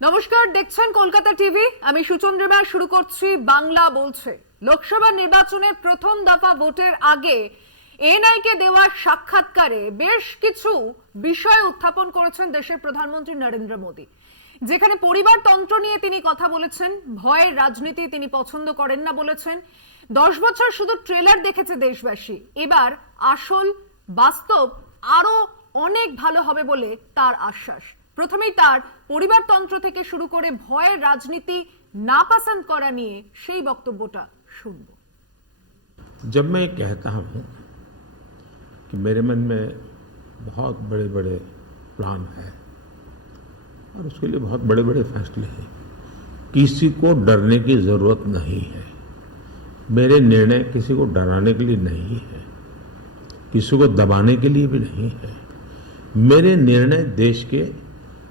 নমস্কার, দেখছেন কলকাতা টিভি। আমি সুচন্দ্রিমা। শুরু করছি বাংলা বলছে। লোকসভা নির্বাচনের প্রথম দফা ভোটের আগে এনআইকে দেওয়া সাক্ষাৎকারে বেশ কিছু বিষয় উত্থাপন করেছেন দেশের প্রধানমন্ত্রী নরেন্দ্র মোদী, যেখানে পরিবারতন্ত্র নিয়ে তিনি কথা বলেছেন। ভয়ের রাজনীতি তিনি পছন্দ করেন না বলেছেন। 10 বছর শুধু ট্রেলার দেখেছে দেশবাসী, এবার আসল বাস্তব আরো অনেক ভালো হবে বলে তার আশ্বাস। প্রথমেই তার পরিবারতন্ত্র থেকে শুরু করে ভয়ের রাজনীতি না পছন্দ করা নিয়ে সেই বক্তব্যটা শুনব। जब मैं कहता हूँ कि मेरे मन में बहुत बड़े बड़े प्लान है और उसके लिए बहुत बड़े बड़े फैसले हैं, किसी को डरने की ज़रूरत नहीं है। मेरे निर्णय किसी को डराने के लिए नहीं है, किसी को दबाने के लिए भी नहीं है। मेरे निर्णय देश के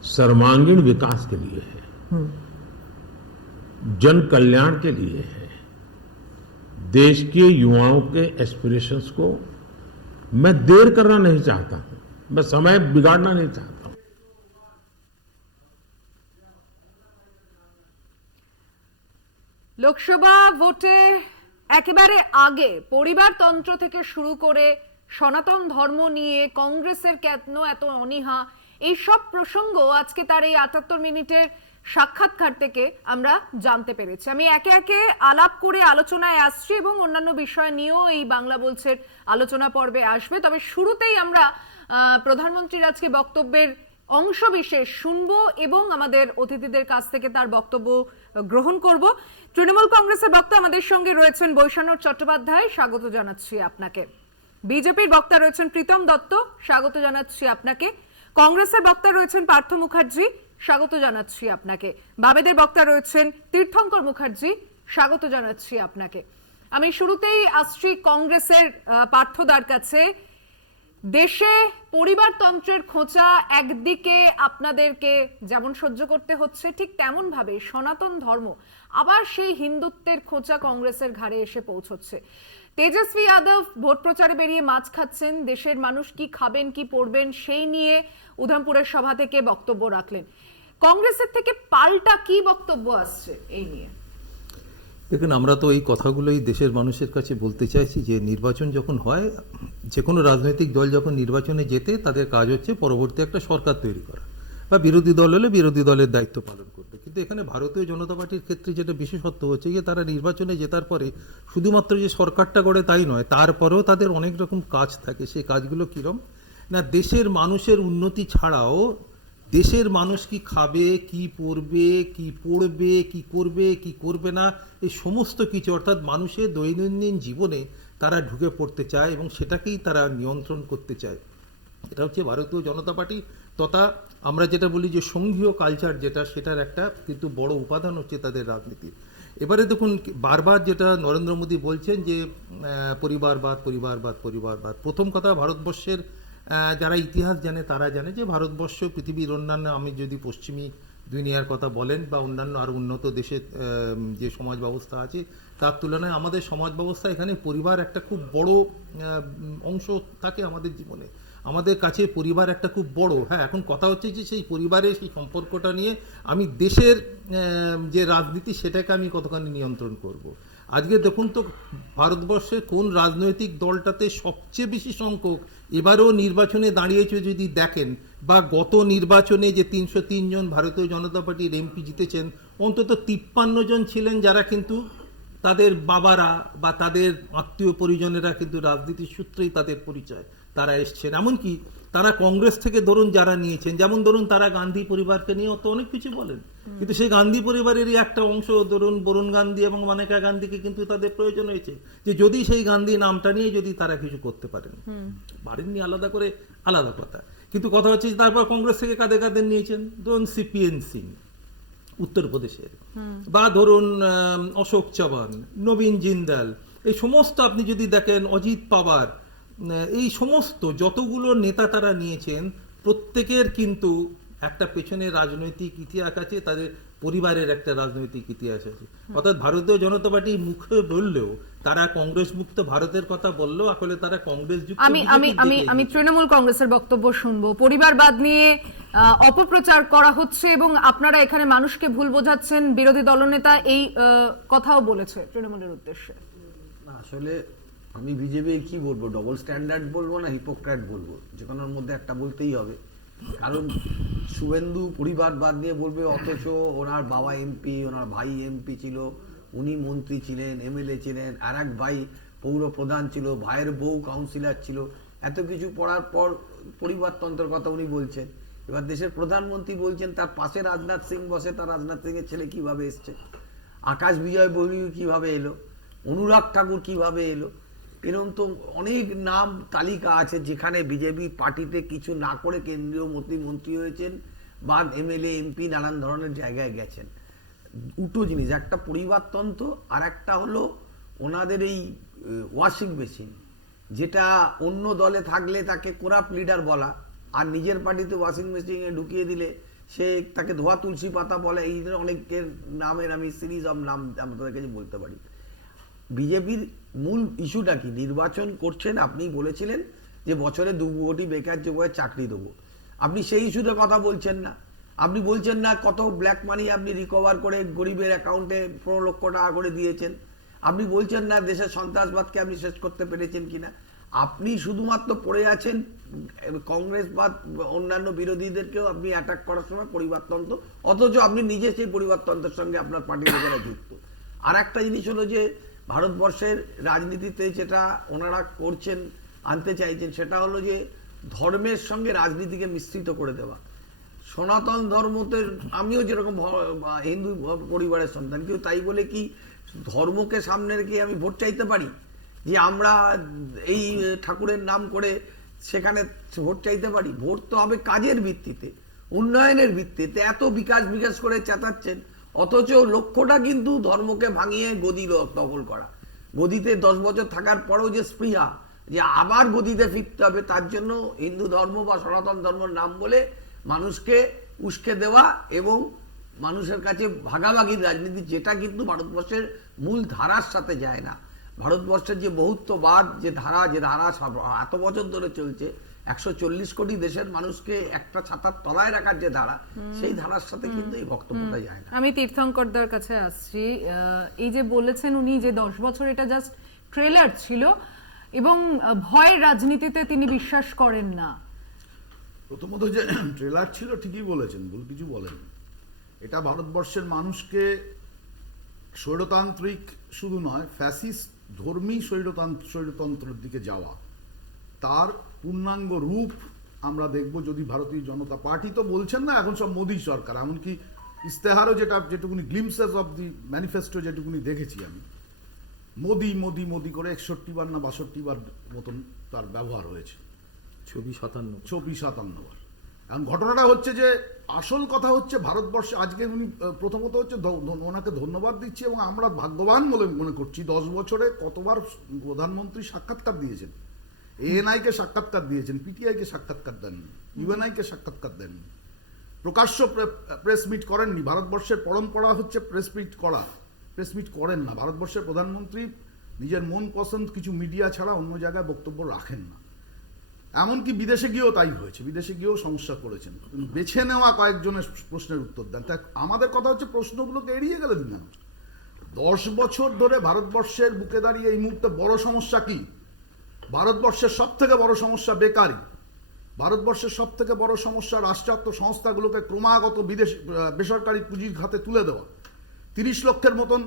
सर्वांगीण विकास के लिए है, जन कल्याण के लिए है। देश के युवाओं के एस्पिरेशंस को मैं देर करना नहीं चाहता हूं, मैं समय बिगाड़ना नहीं चाहता हूं। লোকসভা ভোটে একেবারে আগে পরিবারতন্ত্র থেকে শুরু করে সনাতন ধর্ম নিয়ে কংগ্রেসের কেন এত অনীহা, এই সব প্রসঙ্গ আজকে তার এই 78 মিনিটের সাক্ষাৎকার থেকে আমরা জানতে পেরেছি। আমি একে একে আলাপ করে আলোচনায় আসছি এবং অন্যান্য বিষয় নিয়েও এই বাংলা বলছে আলোচনা পর্বে আসবে। তবে শুরুতেই আমরা প্রধানমন্ত্রীর আজকে বক্তব্যের অংশ বিশেষ শুনবো এবং আমাদের অতিথিদের কাছ থেকে তার বক্তব্য গ্রহণ করব। তৃণমূল কংগ্রেসের বক্তা আমাদের সঙ্গে রয়েছেন বৈশানর চট্টোপাধ্যায়, স্বাগত জানাচ্ছি আপনাকে। বিজেপির বক্তা রয়েছেন প্রীতম দত্ত, স্বাগত জানাচ্ছি আপনাকে। কংগ্রেসের বক্তা রয়েছেন পার্থ মুখার্জি, স্বাগত জানাচ্ছি আপনাকে। বামেদের বক্তা রয়েছেন তীর্থঙ্কর মুখার্জি, স্বাগত জানাচ্ছি আপনাকে। আমি শুরুতেই আসছি কংগ্রেসের পার্থদার কাছে। দেশে পরিবারতন্ত্রের খোঁচা একদিকে আপনাদেরকে যেমন সহ্য করতে হচ্ছে, ঠিক তেমন ভাবে সনাতন ধর্ম আবার সেই হিন্দুত্বের খোঁচা কংগ্রেসের ঘাড়ে এসে পৌঁছচ্ছে। তেজস্বী যাদব ভোট প্রচারে বেরিয়ে মাছ খাচ্ছেন, দেশের মানুষ কি খাবেন কি পড়বেন সেই নিয়ে উধমপুরের সভা থেকে বক্তব্য রাখলেন। কংগ্রেসের থেকে পাল্টা কি বক্তব্য আসছে এই নিয়ে? দেখুন, আমরা তো এই কথাগুলোই দেশের মানুষের কাছে বলতে চাইছি যে নির্বাচন যখন হয়, যে কোনো রাজনৈতিক দল যখন নির্বাচনে যেতে, তাদের কাজ হচ্ছে পরবর্তী একটা সরকার তৈরি করা, বা বিরোধী দল হলে বিরোধী দলের দায়িত্ব পালন করবে। কিন্তু এখানে ভারতীয় জনতা পার্টির ক্ষেত্রে যেটা বিশেষত্ব হচ্ছে যে তারা নির্বাচনে জেতার পরে শুধুমাত্র যে সরকারটা গড়ে তাই নয়, তারপরেও তাদের অনেক রকম কাজ থাকে। সেই কাজগুলো কীরকম না, দেশের মানুষের উন্নতি ছাড়াও দেশের মানুষ কি খাবে, কি পরবে, কি পড়বে, কি করবে, কি করবে না, এই সমস্ত কিছু, অর্থাৎ মানুষের দৈনন্দিন জীবনে তারা ঢুকে পড়তে চায় এবং সেটাকেই তারা নিয়ন্ত্রণ করতে চায়। এটা হচ্ছে ভারতীয় জনতা পার্টি তথা আমরা যেটা বলি যে সংঘীয় কালচার, যেটা সেটার একটা কিন্তু বড় উপাদান হচ্ছে তাদের রাজনীতি। এবারে দেখুন, বারবার যেটা নরেন্দ্র মোদী বলছেন যে পরিবারবাদ পরিবারবাদ পরিবারবাদ। প্রথম কথা, ভারতবর্ষের যারা ইতিহাস জানে তারা জানে যে ভারতবর্ষ পৃথিবীর অন্যান্য, আমি যদি পশ্চিমী দুনিয়ার কথা বলেন বা অন্যান্য আরও উন্নত দেশের যে সমাজ ব্যবস্থা আছে তার তুলনায় আমাদের সমাজ ব্যবস্থা, এখানে পরিবার একটা খুব বড় অংশ থাকে আমাদের জীবনে। আমাদের কাছে পরিবার একটা খুব বড়। হ্যাঁ, এখন কথা হচ্ছে যে সেই পরিবারের সেই সম্পর্কটা নিয়ে আমি দেশের যে রাজনীতি সেটাকে আমি কতখানি নিয়ন্ত্রণ করব। আজকে দেখুন তো, ভারতবর্ষের কোন রাজনৈতিক দলটাতে সবচেয়ে বেশি সংখ্যক এবারও নির্বাচনে দাঁড়িয়েছে যদি দেখেন, বা গত নির্বাচনে যে 303 জন ভারতীয় জনতা পার্টির এমপি জিতেছেন, অন্তত 53 জন ছিলেন যারা কিন্তু তাদের বাবারা বা তাদের আত্মীয় পরিজনেরা কিন্তু রাজনীতির সূত্রেই তাদের পরিচয়, তারা এসছেন। এমনকি তারা কংগ্রেস থেকে ধরুন যারা নিয়েছেন, যেমন ধরুন তারা গান্ধী পরিবারকে নিয়ে তো অনেক কিছু বলেন, কিন্তু সেই গান্ধী পরিবারেরই একটা অংশ ধরুন বরুণ গান্ধী এবং মানেকা গান্ধীকে কিন্তু তাদের প্রয়োজন হয়েছে যে যদি সেই গান্ধী নামটা নিয়ে যদি তারা কিছু করতে পারেন। পারেননি আলাদা করে, আলাদা কথা। কিন্তু কথা হচ্ছে যে তারপর কংগ্রেস থেকে কাদের কাদের নিয়েছেন, ধরুন সিপিএন সিং উত্তরপ্রদেশের, বা ধরুন অশোক চৌহান, নবীন জিন্দাল, এই সমস্ত আপনি যদি দেখেন, অজিত পাওয়ার, এই সমস্ত যতগুলো নেতা তারা নিয়েছেন, প্রত্যেকের কিন্তু একটা পেছনে রাজনৈতিক ইতিহাস আছে, তাদের পরিবারের একটা রাজনৈতিক ইতিহাস আছে। অর্থাৎ ভারতীয় জনতা পার্টি মুখে বললেও, তারা কংগ্রেস মুক্ত ভারতের কথা বললেও আসলে তারা কংগ্রেস যুক্ত আমি আমি আমি আমি তৃণমূল কংগ্রেসের বক্তব্য শুনবো। পরিবারবাদ নিয়ে অপপ্রচার করা হচ্ছে এবং আপনারা এখানে মানুষকে ভুল বোঝাচ্ছেন, বিরোধী দলনেতা এই কথাও বলেছে তৃণমূলের উদ্দেশ্যে। না, আসলে আমি বিজেপি কি বলবো, ডবল স্ট্যান্ডার্ড বলবো না হিপোক্রেট বলবো, যে কোনোর মধ্যে একটা বলতেই হবে। কারণ শুভেন্দু পরিবারবাদ নিয়ে বলবে, অথচ ওনার বাবা এমপি, ওনার ভাই এমপি ছিল, উনি মন্ত্রী ছিলেন, এমএলএ ছিলেন, আর এক ভাই পৌর প্রধান ছিল, ভাইয়ের বউ কাউন্সিলর ছিল, এত কিছু পড়ার পর পরিবারতন্ত্রের কথা উনি বলছেন। এবার দেশের প্রধানমন্ত্রী বলছেন তার পাশে রাজনাথ সিং বসে, তার রাজনাথ সিং এর ছেলে কিভাবে এসছে, আকাশ বিজয় বর্গীয় কিভাবে এলো, অনুরাগ ঠাকুর কিভাবে এলো, এরকম তো অনেক নাম তালিকা আছে যেখানে বিজেপি পার্টিতে কিছু না করে কেন্দ্রীয় মন্ত্রী হয়েছেন বা এমএলএ এমপি নানান ধরনের জায়গায় গেছেন। দুটো জিনিস, একটা পরিবারতন্ত্র আর একটা হলো ওনাদের এই ওয়াশিং মেশিন, যেটা অন্য দলে থাকলে তাকে করাপ্ট লিডার বলা, আর নিজের পার্টিতে ওয়াশিং মেশিনে ঢুকিয়ে দিলে সে তাকে ধোয়া তুলসী পাতা বলে। এই ধরনের অনেকের নামের আমি সিরিজ অফ নাম আপনাদের কাছে বলতে পারি। বিজেপির মূল ইস্যুটা কি, নির্বাচন করছেন, আপনি বলেছিলেন যে বছরে 2 কোটি বেকার যুবকের চাকরি দেবো, আপনি সেই ইস্যুতে কথা বলছেন না। আপনি বলছেন না কত ব্ল্যাক মানি আপনি রিকভার করে গরিবের অ্যাকাউন্টে 15 লক্ষ টাকা করে দিয়েছেন। আপনি বলছেন না দেশের সন্ত্রাসবাদকে আপনি শেষ করতে পেরেছেন কিনা। আপনি শুধুমাত্র পড়ে আছেন কংগ্রেস বা অন্যান্য বিরোধীদেরকেও আপনি অ্যাটাক করার সময় পরিবারতন্ত্র, অথচ আপনি নিজে সেই পরিবারতন্ত্রের সঙ্গে আপনার পার্টির লোকেরা যুক্ত। আর একটা জিনিস হলো যে ভারতবর্ষের রাজনীতিতে যেটা ওনারা করছেন, আনতে চাইছেন, সেটা হলো যে ধর্মের সঙ্গে রাজনীতিকে মিশ্রিত করে দেওয়া। সনাতন ধর্মতে, আমিও যেরকম হিন্দু পরিবারের সন্তান, কেউ তাই বলে কি ধর্মকে সামনে রেখে আমি ভোট চাইতে পারি? যে আমরা এই ঠাকুরের নাম করে সেখানে ভোট চাইতে পারি? ভোট তো হবে কাজের ভিত্তিতে, উন্নয়নের ভিত্তিতে। এত বিকাশ করে চেঁচাচ্ছেন, অথচ লক্ষ্যটা কিন্তু ধর্মকে ভাঙিয়ে গদি দখল করা। গদিতে 10 বছর থাকার পরেও যে স্পৃহা যে আবার গদিতে ফিরতে হবে, তার জন্য হিন্দু ধর্ম বা সনাতন ধর্মের নাম বলে মানুষকে উস্কে দেওয়া এবং মানুষের কাছে ভাগাভাগির রাজনীতি, যেটা কিন্তু ভারতবর্ষের মূল ধারার সাথে যায় না। ভারতবর্ষের যে বহুত্ববাদ যে ধারা এত বছর ধরে চলছে, 140 কোটি দেশের মানুষকে একটা ছাতার তলায় রাখার যে ধারা, সেই ধারার সাথে কিন্তু এই বক্তব্যটা যায় না। আমি তীর্থঙ্করদার কাছে আসছি। এই যে বলেছেন উনি যে 10 বছর এটা জাস্ট ট্রেলার ছিল এবং ভয়ের রাজনীতিতে তিনি বিশ্বাস করেন না। প্রথমত যে ট্রেলার ছিল ঠিকই বলেছেন, ভুল কিছু বলেন। এটা ভারতবর্ষের মানুষকে স্বৈরতান্ত্রিক শুধু নয়, ফ্যাসিস্ট ধর্মী স্বৈরতন্ত্রের দিকে যাওয়া, তার পূর্ণাঙ্গ রূপ আমরা দেখব যদি ভারতীয় জনতা পার্টি, তো বলছেন না এখন সব মোদী সরকার, এমনকি ইস্তেহারও যেটুকুনি গ্লিমসেস অফ দি ম্যানিফেস্টো যেটুকুনি দেখেছি আমি, মোদি মোদি মোদি করে 61 বার না 62 বার মতন তার ব্যবহার হয়েছে, 56-57 বার। এখন ঘটনাটা হচ্ছে যে আসল কথা হচ্ছে ভারতবর্ষে আজকে উনি প্রথমত হচ্ছে ওনাকে ধন্যবাদ দিচ্ছি এবং আমরা ভাগ্যবান বলে মনে করছি 10 বছরে কতবার প্রধানমন্ত্রী সাক্ষাৎকার দিয়েছেন, এএনআই-কে সাক্ষাৎকার দিয়েছেন, পিটিআই-কে সাক্ষাৎকার দেননি, ইউএনআই-কে সাক্ষাৎকার দেননি, প্রকাশ্য প্রেস মিট করেননি। ভারতবর্ষের পরম্পরা হচ্ছে প্রেস মিট করেন না। ভারতবর্ষের প্রধানমন্ত্রী নিজের মন পছন্দ কিছু মিডিয়া ছাড়া অন্য জায়গায় বক্তব্য রাখেন না। এমনকি বিদেশে গিয়েও তাই হয়েছে, বিদেশে গিয়েও সমস্যা করেছেন, বেছে নেওয়া কয়েকজনের প্রশ্নের উত্তর দেন। তা আমাদের কথা হচ্ছে প্রশ্নগুলোকে এড়িয়ে গেলেন কেন? 10 বছর ধরে ভারতবর্ষের বুকে দাঁড়িয়ে এই মুহূর্তে বড় সমস্যা কি? ভারতবর্ষের সব থেকে বড় সমস্যা বেকারি। ভারতবর্ষের সব থেকে বড় সমস্যা রাষ্ট্রায়ত্ত সংস্থাগুলোকে ক্রমাগত বেসরকারি পুঁজির খাতে তুলে দেওয়া। 30 লক্ষের মতন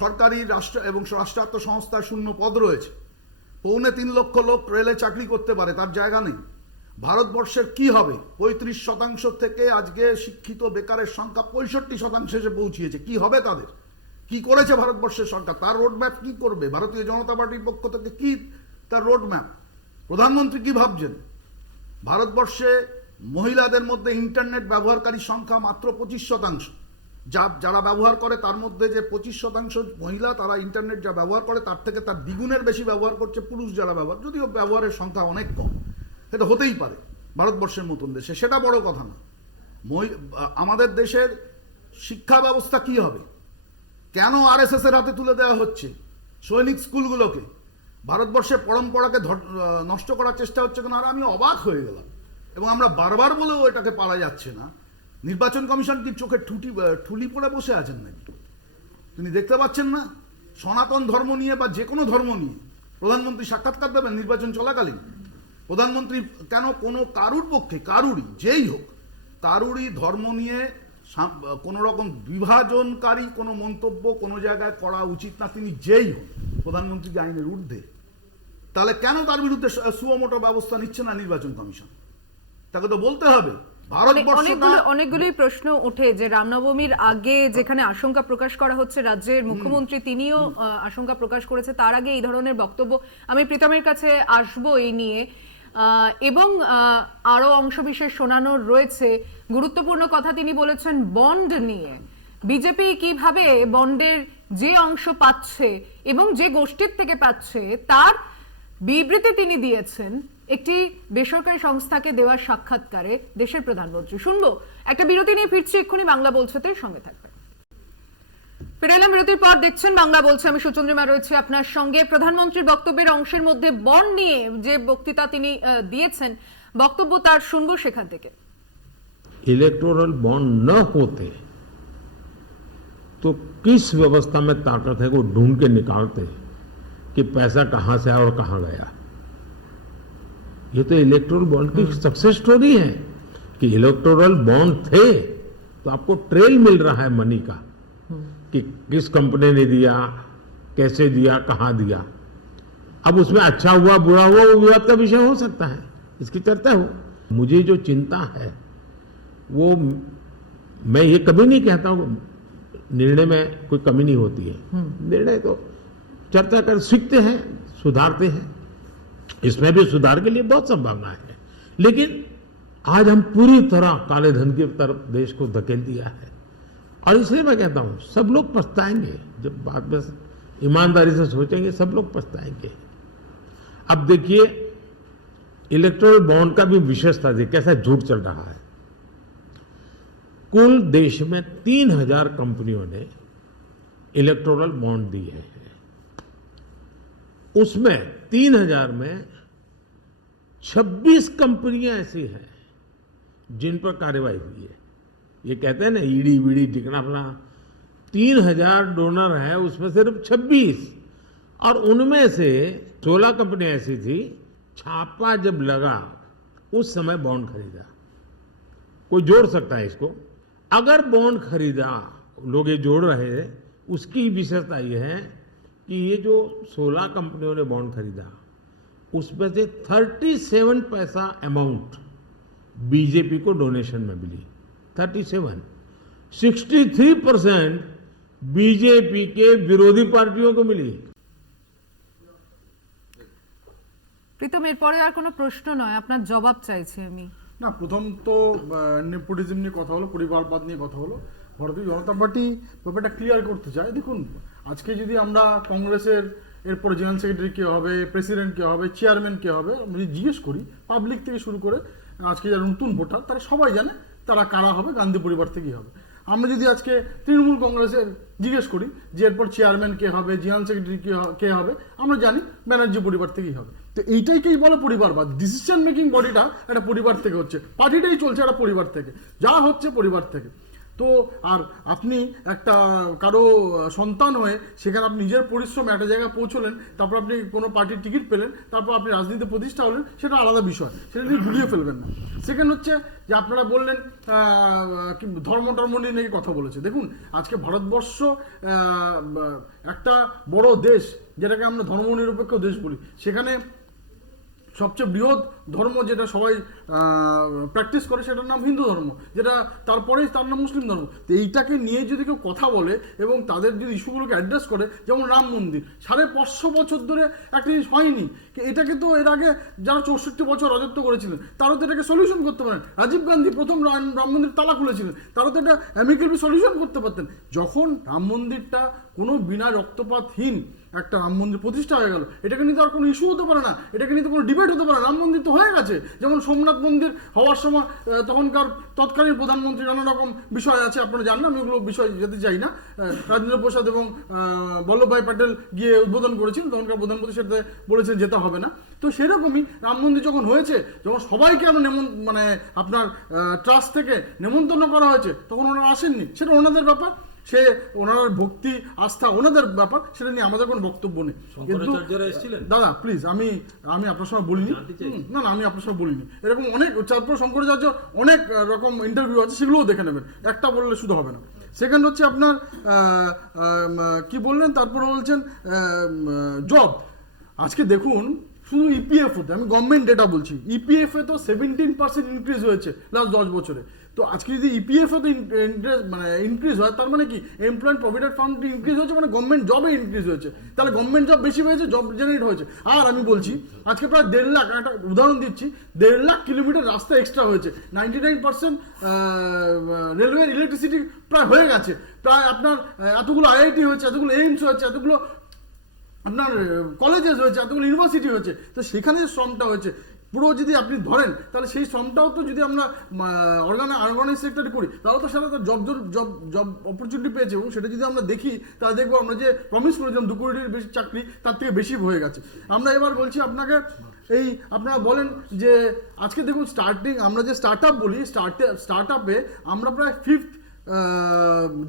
সরকারি রাষ্ট্র এবং রাষ্ট্রায়ত্ত সংস্থার শূন্য পদ রয়েছে। 3.25 লক্ষ লোক রেলে চাকরি করতে পারে, তার জায়গা নেই। ভারতবর্ষের কি হবে? 35% থেকে আজকে শিক্ষিত বেকারের সংখ্যা 65% এসে পৌঁছিয়েছে। কি হবে তাদের? কি করেছে ভারতবর্ষের সরকার? তার রোডম্যাপ কি করবে? ভারতীয় জনতা পার্টির পক্ষ থেকে কি তার রোডম্যাপ? প্রধানমন্ত্রী কি ভাবছেন? ভারতবর্ষে মহিলাদের মধ্যে ইন্টারনেট ব্যবহারকারীর সংখ্যা মাত্র 25%। যারা ব্যবহার করে তার মধ্যে যে 25% মহিলা, তারা ইন্টারনেট যা ব্যবহার করে তার থেকে তার দ্বিগুণের বেশি ব্যবহার করছে পুরুষ যারা ব্যবহার, যদিও ব্যবহারের সংখ্যা অনেক কম। এটা হতেই পারে ভারতবর্ষের মতন দেশে, সেটা বড় কথা না। আমাদের দেশের শিক্ষা ব্যবস্থা কি হবে? কেন আরএসএস এর হাতে তুলে দেওয়া হচ্ছে সৈনিক স্কুলগুলোকে? ভারতবর্ষের পরম্পরাকে নষ্ট করার চেষ্টা হচ্ছে কেন? আর আমি অবাক হয়ে গেলাম, এবং আমরা বারবার বলেও এটাকে পারা যাচ্ছে না। নির্বাচন কমিশন কি চোখে ঠুলি পড়ে বসে আছেন নাকি? তিনি দেখতে পাচ্ছেন না? সনাতন ধর্ম নিয়ে বা যে কোনো ধর্ম নিয়ে প্রধানমন্ত্রী সাক্ষাৎকার দেবেন নির্বাচন চলাকালীন? প্রধানমন্ত্রী কেন কোনো কারুর পক্ষে, কারুরই যেই হোক, কারুরই ধর্ম নিয়ে কোনো রকম বিভাজনকারী কোনো মন্তব্য কোনো জায়গায় করা উচিত না, তিনি যেই হোক। প্রধানমন্ত্রী যে আইনের ঊর্ধ্বে, তাহলে কেন তার বিরুদ্ধে সুমোটো ব্যবস্থা নিচ্ছে না নির্বাচন কমিশন? তাকে তো বলতে হবে। অনেকগুলোই প্রশ্ন ওঠে যে রামনবমীর আগে যেখানে আশঙ্কা প্রকাশ করা হচ্ছে, রাজ্যের মুখ্যমন্ত্রী তিনিও আশঙ্কা প্রকাশ করেছে, তার আগে এই ধরনের বক্তব্য। আমি প্রীতমের কাছে আসবো এই নিয়ে, এবং আরো অংশবিশেষ শোনানোর রয়েছে। গুরুত্বপূর্ণ কথা তিনি বলেছেন বন্ড নিয়ে। বিজেপি কিভাবে বন্ডের যে অংশ পাচ্ছে এবং যে গোষ্ঠীর থেকে পাচ্ছে তার বিবৃতি তিনি দিয়েছেন একটি বেসরকারি সংস্থাকে দেওয়া সাক্ষাৎকারে দেশের প্রধানমন্ত্রী। শুনবো, একটা বিরতি নিয়ে ফিরছি এক্ষুনি। বাংলা বলছেতে সঙ্গে থাকবে। ফিরে এলাম বিরতির পর, দেখছেন বাংলা বলছে, আমি সুচন্দ্রিমা রয়েছে আপনার সঙ্গে। প্রধানমন্ত্রীর বক্তব্যের অংশের মধ্যে বন্ড নিয়ে যে বক্তৃতা তিনি দিয়েছেন, বক্তব্য তার শুনবো সেখান থেকে। इलेक्टोरल बॉन्ड न होते तो किस व्यवस्था में ताकत है वो ढूंढ के निकालते कि पैसा कहां से आया और कहां गया। ये तो इलेक्टोरल बॉन्ड की सक्सेस स्टोरी है कि इलेक्टोरल बॉन्ड थे तो आपको ट्रेल मिल रहा है मनी का कि किस कंपनी ने दिया, कैसे दिया, कहां दिया। अब उसमें अच्छा हुआ बुरा हुआ वो विवाद का विषय हो सकता है, इसकी चर्चा हो। मुझे जो चिंता है वो, मैं ये कभी नहीं कहता हूँ निर्णय में कोई कमी नहीं होती है, निर्णय तो चर्चा कर सीखते हैं, सुधारते हैं, इसमें भी सुधार के लिए बहुत संभावना है। लेकिन आज हम पूरी तरह काले धन की तरफ देश को धकेल दिया है, और इसलिए मैं कहता हूँ सब लोग पछताएंगे। जब बात में ईमानदारी से सोचेंगे सब लोग पछताएंगे। अब देखिए इलेक्टोरल बॉन्ड का भी विशेषता देखिए कैसा झूठ चल रहा है। कुल देश में 3000 कंपनियों ने इलेक्टोरल बॉन्ड दिए हैं। उसमें 3000 में 26 कंपनियां ऐसी हैं जिन पर कार्रवाई हुई है। ये कहते हैं ना ईडी वीडी टिकना फला, 3000 डोनर है उसमें सिर्फ 26, और उनमें से 16 कंपनियां ऐसी थी छापा जब लगा उस समय बॉन्ड खरीदा। कोई जोड़ सकता है इसको? अगर बॉन्ड खरीदा, लोग ये जोड़ रहे हैं, उसकी विशेषता ये है कि ये जो 16 कंपनियों ने बॉन्ड खरीदा उसमें से 37 पैसा अमाउंट बीजेपी को डोनेशन में मिली। 37, 63% बीजेपी के विरोधी पार्टियों को मिली। প্রীতম, এরপরে আর কোনো প্রশ্ন নয়, আপনার জবাব চাইছি আমি। না, প্রথম তো নেপোটিজম নিয়ে কথা হলো, পরিবারবাদ নিয়ে কথা হলো। ভারতীয় জনতা পার্টি ব্যাপারটা ক্লিয়ার করতে চায়। দেখুন, আজকে যদি আমরা কংগ্রেসের এরপরে জেনারেল সেক্রেটারি কে হবে, প্রেসিডেন্ট কে হবে, চেয়ারম্যান কে হবে, আমরা যদি জিজ্ঞেস করি পাবলিক থেকে শুরু করে আজকে যারা নতুন ভোটার তারা সবাই জানে তারা কারা হবে, গান্ধী পরিবার থেকেই হবে। আমরা যদি আজকে তৃণমূল কংগ্রেসের জিজ্ঞেস করি যে এরপর চেয়ারম্যান কে হবে, জেনারেল সেক্রেটারি কে হবে, আমরা জানি ব্যানার্জি পরিবার থেকেই হবে। তো এইটাইকেই বলে পরিবারবাদ। ডিসিশন মেকিং বডিটা একটা পরিবার থেকে হচ্ছে, পার্টিটাই চলছে একটা পরিবার থেকে, যা হচ্ছে পরিবার থেকে। তো আর আপনি একটা কারো সন্তান হয়ে সেখানে আপনি নিজের পরিশ্রমে একটা জায়গায় পৌঁছলেন, তারপর আপনি কোনো পার্টির টিকিট পেলেন, তারপর আপনি রাজনীতিতে প্রতিষ্ঠা হলেন, সেটা আলাদা বিষয়, সেটা নিয়ে ভুলিয়ে ফেলবেন না। সেকেন্ড হচ্ছে যে আপনারা বললেন ধর্ম নিয়ে নাকি কথা বলেছে। দেখুন, আজকে ভারতবর্ষ একটা বড় দেশ, যেটাকে আমরা ধর্মনিরপেক্ষ দেশ বলি, সেখানে সবচেয়ে বৃহৎ ধর্ম যেটা সবাই প্র্যাকটিস করে সেটার নাম হিন্দু ধর্ম, যেটা তারপরেই তার নাম মুসলিম ধর্ম। তো এইটাকে নিয়ে যদি কেউ কথা বলে এবং তাদের যদি ইস্যুগুলোকে অ্যাড্রেস করে, যেমন রাম মন্দির 550 বছর ধরে একটা জিনিস হয়নি, এটাকে তো এর আগে যারা 64 বছর রাজত্ব করেছিলেন তারাও তো এটাকে সলিউশন করতে পারেন। রাজীব গান্ধী প্রথম রাম মন্দির তালা খুলেছিলেন, তারা তো এটা অ্যামিকেবলি সলিউশন করতে পারতেন। যখন রাম মন্দিরটা কোনো বিনা রক্তপাতহীন একটা রাম মন্দির প্রতিষ্ঠা হয়ে গেল, এটাকে নিয়ে তো আর কোনো ইস্যু হতে পারে না, এটাকে নিয়ে তো কোনো ডিবেট হতে পারে না। রাম মন্দির তো হয়ে গেছে। যেমন সোমনাথ মন্দির হওয়ার সময় তখনকার তৎকালীন প্রধানমন্ত্রী নানা রকম বিষয় আছে, আপনারা জানেন, আমি ওগুলো বিষয় যেতে চাই না। রাজেন্দ্র প্রসাদ এবং বল্লভভাই প্যাটেল গিয়ে উদ্বোধন করেছিলেন, তখনকার প্রধানমন্ত্রী সেটা বলেছেন যেতে হবে না। তো সেরকমই রাম মন্দির যখন হয়েছে, যখন সবাইকে মানে আপনার ট্রাস্ট থেকে নেমন্তন্ন করা হয়েছে, তখন ওনারা আসেননি, সেটা ওনাদের ব্যাপার, সে ওনার ভক্তি আস্থা ওনাদের ব্যাপার, সেটা নিয়ে আমাদের কোনো বক্তব্য নেই। কিন্তু শঙ্করাচার্যরা এসেছিলেন? দাদা প্লিজ, আমি আপনার সঙ্গে বলিনি, না আমি আপনার সঙ্গে বলিনি। এরকম অনেক তারপর শঙ্করাচার্য অনেক রকম ইন্টারভিউ আছে, সেগুলোও দেখে নেবেন, একটা বললে শুধু হবে না। সেকেন্ড হচ্ছে আপনার কি বললেন, তারপরে বলছেন জব। আজকে দেখুন শুধু ইপিএফওতে, আমি গভর্নমেন্ট ডেটা বলছি, ইপিএফএ তো 17% ইনক্রিজ হয়েছে লাস্ট 10 বছরে। তো আজকে যদি ইপিএফওতে ইনক্রিজ হয়, তার মানে কি এমপ্লয়েড প্রভিডেন্ট ফান্ড ইনক্রিজ হয়েছে, মানে গভর্নমেন্ট জবে ইনক্রিজ হয়েছে, তাহলে গভর্নমেন্ট জব বেশি হয়েছে, জব জেনারেট হয়েছে। আর আমি বলছি আজকে প্রায় 1.5 লাখ, একটা উদাহরণ দিচ্ছি, 1.5 লাখ কিলোমিটার রাস্তা এক্সট্রা হয়েছে, 99% রেলওয়ে ইলেকট্রিসিটি প্রায় হয়ে গেছে, প্রায় আপনার এতগুলো আইআইটি হয়েছে, এতগুলো এইমস হয়েছে, এতগুলো আপনার কলেজেস হয়েছে, এতগুলো ইউনিভার্সিটি হয়েছে। তো সেখানে শ্রমটা হয়েছে পুরো যদি আপনি ধরেন, তাহলে সেই শ্রমটাও তো যদি আমরা অর্গানাইজ সেক্টরে করি, তাহলে তো সেটা জব অপরচুনিটি পেয়েছে। এবং সেটা যদি আমরা দেখি, তাহলে দেখবো আমরা যে প্রমিস করেছিলাম 2 কোটির বেশি চাকরি, তার থেকে বেশি হয়ে গেছে। আমরা এবার বলছি আপনাকে, এই আপনারা বলেন যে আজকে দেখুন আমরা যে স্টার্ট আপ বলি, স্টার্ট আপে আমরা প্রায় 5th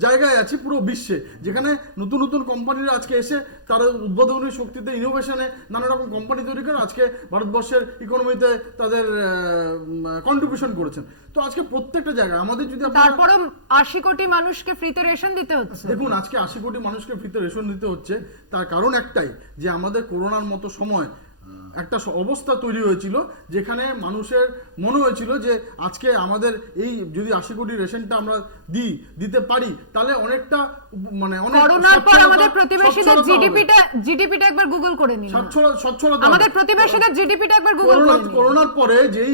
জায়গায় আছি পুরো বিশ্বে, যেখানে নতুন নতুন কোম্পানিরা আজকে এসে তারা উদ্ভাবনী শক্তিতে, ইনোভেশনে নানা রকম কোম্পানি তৈরি করে আজকে ভারতবর্ষের ইকোনমিতে তাদের কন্ট্রিবিউশন করেছেন। তো আজকে প্রত্যেকটা জায়গায় আমাদের যদি তারপরে 80 কোটি মানুষকে ফ্রিতে রেশন দিতে হচ্ছে। দেখুন আজকে 80 কোটি মানুষকে ফ্রিতে রেশন দিতে হচ্ছে, তার কারণ একটাই, যে আমাদের করোনার মতো সময় একটা অবস্থা তৈরি হয়েছিল, যেখানে মানুষের মনে হয়েছিল যে আজকে আমাদের এই যদি 80 কোটি রেশনটা আমরা দিতে পারি, তাহলে অনেকটা মানে অনেক করোনার পর আমাদের প্রতিবেশীদের জিডিপিটা একবার গুগল করে নিন, সচ্ছলতা আমাদের প্রতিবেশীদের জিডিপিটা একবার গুগল করে নিন। করোনার পরে যেই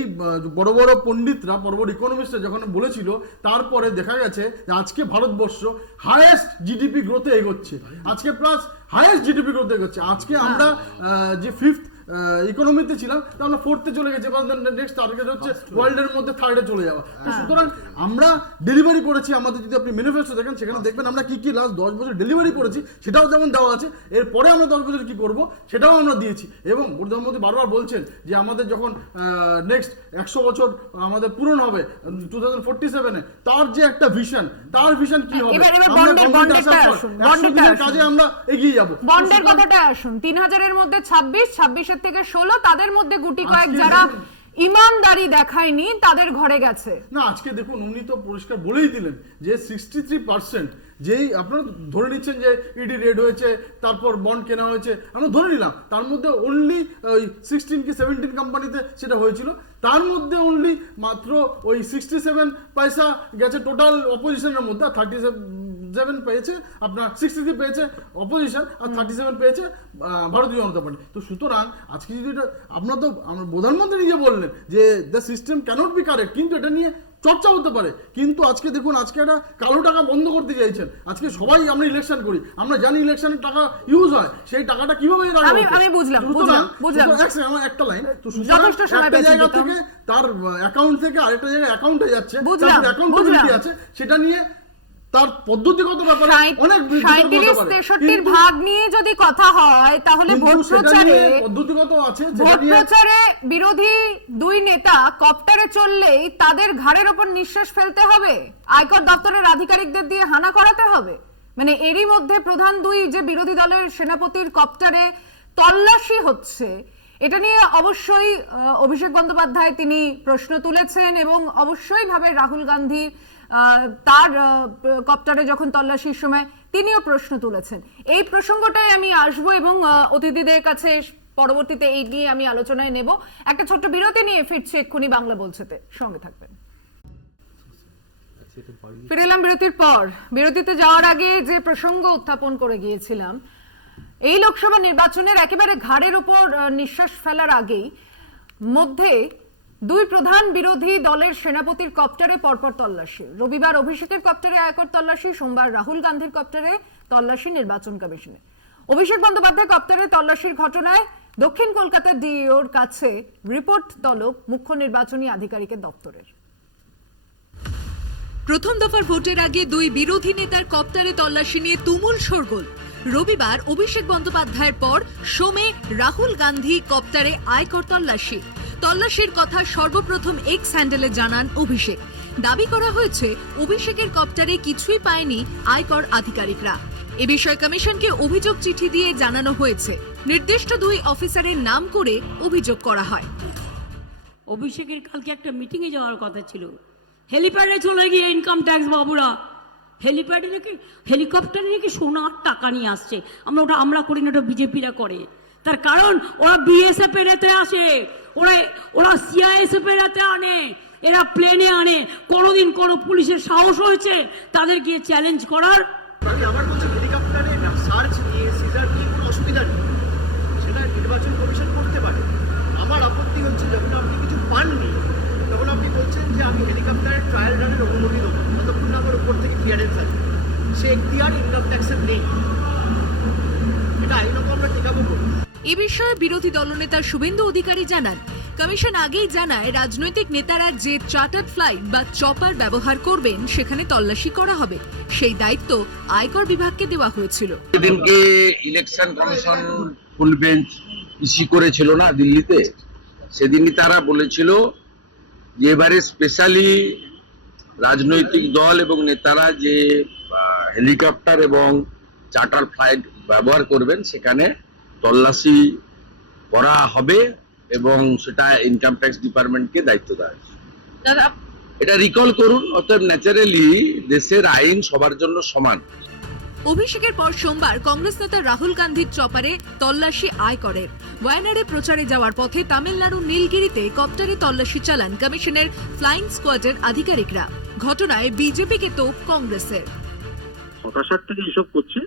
বড় বড় পণ্ডিতরা, বড় বড় ইকোনমিস্টরা যখন বলেছিল, তারপরে দেখা গেছে যে আজকে ভারতবর্ষ হাইয়েস্ট জিডিপি গ্রোথে এগোচ্ছে, আজকে প্লাস হাইয়েস্ট জিডিপি গ্রোথে এগোচ্ছে। আজকে আমরা যে 5th ইকোনমিতে ছিলাম, তা আমরা 4th চলে গেছে, নেক্সট টার্গেট হচ্ছে ওয়ার্ল্ডের মধ্যে 3rd চলে যাওয়া। তো সুতরাং আমরা ডেলিভারি করেছি, আমাদের যদি আপনি ম্যানিফেস্টো দেখেন, সেখানে দেখবেন আমরা কি লাস্ট 10 বছর ডেলিভারি করেছি, সেটাও যেমন দেওয়া আছে। এরপরে আমরা 10 বছর কি করব, সেটাও আমরা দিয়েছি। এবং প্রধানমন্ত্রী বারবার বলছেন যে আমাদের যখন নেক্সট 100 বছর আমাদের পূরণ হবে 2047-এ, তার যে একটা ভিশন, তার ভিশন কি হবে, কাজে আমরা এগিয়ে যাব। বন্ডের কথাটা আসুন, 3000-এর মধ্যে 26 থেকে 16, তাদের মধ্যে গুটি কয়েক যারা ইমানদারি দেখায়নি তাদের ঘরে গেছে। না আজকে দেখুন উনি তো পরিষ্কার বলেই দিলেন যে 63% যেই আপনারা ধরে নিচ্ছেন যে ইডি রেড হয়েছে, তারপর বন্ড কেনা হয়েছে, আমরা ধরে নিলাম, তার মধ্যে অনলি ওই 16 কি 17 কোম্পানিতে সেটা হয়েছিল, তার মধ্যে অনলি মাত্র ওই 67 পয়সা গেছে টোটাল অপোজিশনের মধ্যে, আর 37 পেয়েছে আপনার 63 পেয়েছে অপোজিশন, আর 37 পেয়েছে ভারতীয় জনতা পার্টি। তো সুতরাং আজকে যদি এটা আমরা প্রধানমন্ত্রী নিজে বললেন যে the system cannot be correct, কিন্তু এটা নিয়ে চর্চা হতে পারে। কিন্তু আজকে দেখুন, আজকে একটা কালো টাকা বন্ধ করতে চাইছেন। আজকে সবাই আমরা ইলেকশন করি, আমরা জানি ইলেকশনের টাকা ইউজ হয়, সেই টাকাটা কিভাবে আমি বুঝলাম আমার একটা লাইন, তো যথেষ্ট সময় একটা জায়গা থেকে তার অ্যাকাউন্ট থেকে আরেকটা জায়গায় অ্যাকাউন্টে যাচ্ছে, তার অ্যাকাউন্টেবিলিটি আছে, সেটা নিয়ে তার পদ্ধতিগত ব্যাপারে অনেক 37-63 ভাগ নিয়ে যদি কথা হয়, তাহলে ভোট পদ্ধতিগত আছে, প্রচারে বিরোধী 2 নেতা কপ্টারে চললেই তাদের ঘাড়ের ওপর নিঃশ্বাস ফেলতে হবে, আয়কর দপ্তরের আধিকারিকদের দিয়ে হানা করাতে হবে। মানে এরই মধ্যে প্রধান 2 যে বিরোধী দলের সেনাপতির কপ্টারে তল্লাশি হচ্ছে, এটা নিয়ে অবশ্যই অভিষেক বন্দ্যোপাধ্যায় তিনি প্রশ্ন তুলেছেন, এবং অবশ্যই ভাবে রাহুল গান্ধী তার কপ্টারে যখন তল্লাশির সময় তিনিও প্রশ্ন তুলেছেন। এই প্রসঙ্গটাই আমি আসবো এবং অতিথিদের কাছে পরবর্তীতে এই নিয়ে আমি আলোচনায় নেব। একটা ছোট্ট বিরতি নিয়ে ফিরছি এক্ষুনি বাংলা বলছেতে, সঙ্গে থাকবেন। ফিরে এলাম বিরতির পর। বিরতিতে যাওয়ার আগে যে প্রসঙ্গ উত্থাপন করে গিয়েছিলাম, এই লোকসভা নির্বাচনের একেবারে ঘাড়ের উপর নিঃশ্বাস ফেলার আগেই মধ্যে 2 প্রধান বিরোধী দলের সেনাপতির কপ্টারে পরপর তল্লাশি। রবিবার অভিষেকের কপ্টারে আয়কর তল্লাশি, সোমবার রাহুল গান্ধীর কপ্টারে তল্লাশি নির্বাচন কমিশনে। অভিষেক বন্দ্যোপাধ্যায় কপ্টারে তল্লাশির ঘটনায় দক্ষিণ কলকাতার ডিইওর কাছে রিপোর্ট তলব মুখ্য নির্বাচনী আধিকারিকের দপ্তরের। প্রথম দফার ভোটের আগে দুই বিরোধী নেতার কপ্টারে তল্লাশি নিয়ে তুমুল শোরগোল। রবিবার অভিষেক বন্দ্যোপাধ্যায়ের পর সোমে রাহুল গান্ধী কপ্টারে আয়কর তল্লাশি। তল্লাশির কথা সর্বপ্রথম এক্স হ্যান্ডেলে জানান অভিষেক। দাবি করা হয়েছে অভিষেকের কপ্টারে কিছুই পায়নি আয়কর আধিকারিকরা। এ বিষয়ে কমিশনকে অভিযোগ চিঠি দিয়ে জানানো হয়েছে। নির্দিষ্ট দুই অফিসারের নাম করে অভিযোগ করা হয়। অভিষেকের কালকে একটা মিটিংয়ে যাওয়ার কথা ছিল, হেলিপ্যাডে চলে গিয়ে ইনকাম ট্যাক্স বাবুরা হেলিপ্যাডে নাকি হেলিকপ্টারে নাকি সোনার টাকা নিয়ে আসছে। আমরা করি না, ওটা বিজেপিরা করে। তার কারণ ওরা বিএসএফ এর এতে আসে, ওরা সিআইএসএফ এর এতে আনে, এরা প্লেনে আনে। কোনোদিন কোনো পুলিশের সাহস হয়েছে তাদের গিয়ে চ্যালেঞ্জ করার? আমার বলছে হেলিকপ্টারে সার্চ নিয়ে সিজার নিয়ে কোনো অসুবিধা নেই, সেটা নির্বাচন কমিশন করতে পারে। আমার আপত্তি হচ্ছে যখন আপনি কিছু পাননি তখন আপনি বলছেন যে আমি হেলিকপ্টারের ট্রায়াল রানের অনুমতি দেবো, ততক্ষণ না আমার উপর থেকে ক্লিয়ারেন্স আছে। সে এখতিয়ার ইনকাম ট্যাক্সের নেই, এটা আইনত আমরা টেকাবো করি। এ বিষয়ে বিরোধী দলনেতা শুভেন্দু অধিকারী জানান, কমিশন আগেই জানায় রাজনৈতিক নেতারা যে চার্টার্ড ফ্লাইট বা চপার ব্যবহার করবেন সেখানে তল্লাশি করা হবে। সেই দায়িত্ব আয়কর বিভাগকে দেওয়া হয়েছিল। সেদিনকে ইলেকশন কমিশন ফুল বেঞ্চ ইস্যু করেছিল না দিল্লিতে, সেদিনই তারা বলেছিল যে এবারে স্পেশালি রাজনৈতিক দল এবং নেতারা যে হেলিকপ্টার এবং চার্টার ফ্লাইট ব্যবহার করবেন সেখানে তল্লাশি করা হবে এবং সেটা ইনকাম ট্যাক্স ডিপার্টমেন্টকে দায়িত্ব দেওয়া হয়েছে। এটা রিকল করুন। অতএব ন্যাচারালি দেশের আইন সবার জন্য সমান। অভিষেকের পর সোমবার কংগ্রেস নেতা রাহুল গান্ধীর চপারে তল্লাশি আয়করের। ওয়ায়নাডে প্রচারে যাওয়ার পথে তামিলনাড়ুর নীলগিরিতে কপ্টারে তল্লাশি চালান কমিশনের ফ্লাইং স্কোয়াডের আধিকারিকরা। ঘটনায় বিজেপিকে তোপ কংগ্রেসের। হতাশার থেকে এসব করছে,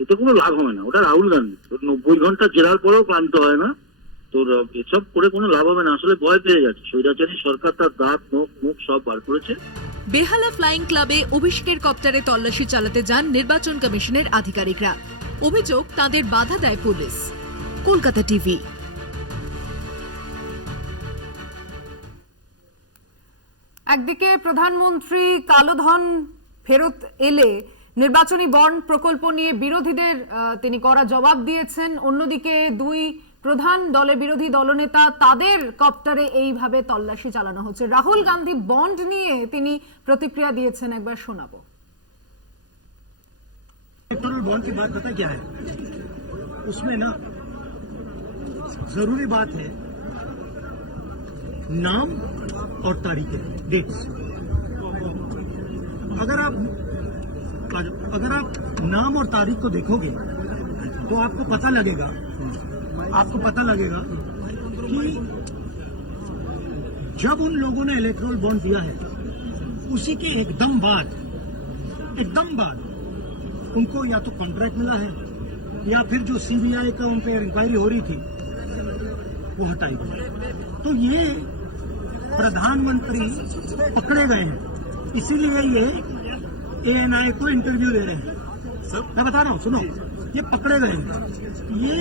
এতে কোনো লাভ হবে না। ওটা রাহুল গান্ধী 90 ঘন্টা জেরার পরেও ক্লান্ত হয় না। তো এসব করে কোনো লাভ হবে না। আসলে ভয় পেয়ে যাচ্ছে স্বৈরাচারী সরকার, তার দাঁত মুখ সব বার করেছে। বেহালা ফ্লাইং ক্লাবে অভিষেকের কপ্টারে তল্লাশি চালাতে যান নির্বাচন কমিশনের আধিকারিকরা। অভিযোগ তাদের বাধা দেয় পুলিশ। কলকাতা টিভি। একদিকে প্রধানমন্ত্রী কালোধন ফেরত এলে নির্বাচনী বন্ড প্রকল্প নিয়ে বিরোধীদের তিনি কড়া জবাব দিয়েছেন। অন্যদিকে দুই প্রধান দলের বিরোধী দলনেতা তাদের কপ্টারে এইভাবে তল্লাশি চালানো হচ্ছে। রাহুল গান্ধী বন্ড নিয়ে তিনি প্রতিক্রিয়া দিয়েছেন, একবার শোনাবো। इलेक्टोरल बॉन्ड की बात पता क्या है, उसमें ना जरूरी बात है नाम और तारीखें, डेट्स। अगर आप नाम और तारीख को देखोगे तो आपको पता लगेगा कि जब उन लोगों ने इलेक्टोरल बॉन्ड दिया है उसी के एकदम बाद उनको या तो कॉन्ट्रैक्ट मिला है या फिर जो सीबीआई का उन पर इंक्वायरी हो रही थी वो हटाई गई। तो ये प्रधानमंत्री पकड़े गए हैं, इसीलिए ये एएनआई को इंटरव्यू दे रहे हैं। मैं बता रहा हूं, सुनो, ये पकड़े गए हैं। ये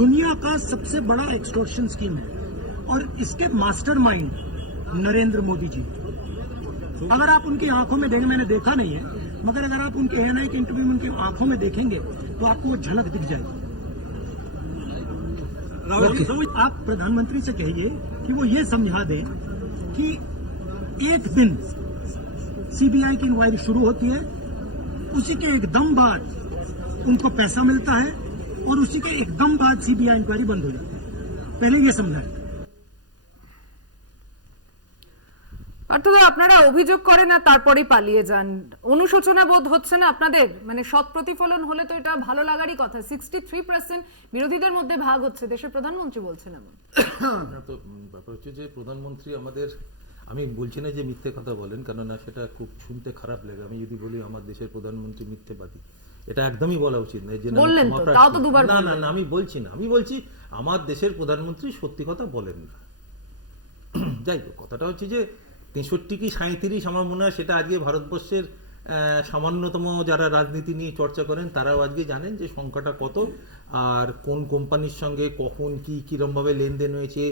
दुनिया का सबसे बड़ा एक्सटॉर्शन स्कीम है और इसके मास्टरमाइंड नरेंद्र मोदी जी। अगर आप उनकी आंखों में देखें, मैंने देखा नहीं है, मगर अगर आप उनके एएनआई के इंटरव्यू में उनकी आंखों में देखेंगे तो आपको वो झलक दिख जाएगी। आप प्रधानमंत्री से कहिए कि वो ये समझा दें कि एक दिन सीबीआई की इंक्वायरी शुरू होती है, उसी के एकदम बाद उनको पैसा मिलता है और उसी के एकदम बाद सीबीआई इंक्वायरी बंद हो जाती है। पहले ये समझाएं। অর্থাৎ আপনারা অভিযোগ করেন না তারপরে পালিয়ে যান, অনুশোচনা বোধ হচ্ছে না আপনাদের? মানে সৎ প্রতিফলন হলে তো এটা ভালো লাগারই কথা। 63% বিরোধীদের মধ্যে ভাগ হচ্ছে, দেশের প্রধানমন্ত্রী বলছেন এমন। তো ব্যাপার হচ্ছে যে প্রধানমন্ত্রী আমাদের, আমি বলছি না যে মিথ্যে কথা বলেন, কেননা সেটা খুব শুনতে খারাপ লাগে। আমি যদি বলি আমার দেশের প্রধানমন্ত্রী মিথ্যেবাদী, এটা একদমই বলা উচিত নয়। যে না, আমি বলছি না, আমি বলছি আমার দেশের প্রধানমন্ত্রী সত্যি কথা বলেন না। যাই হোক, কথাটা হচ্ছে যে 63 কি 37 আমার মনে হয় সেটা আজকে ভারতবর্ষের সামান্যতম যারা রাজনীতি নিয়ে চর্চা করেন তারাও আজকে জানেন যে সংখ্যাটা কত, আর কোন কোম্পানির সঙ্গে কখন কি কীরমভাবে লেনদেন হয়েছে,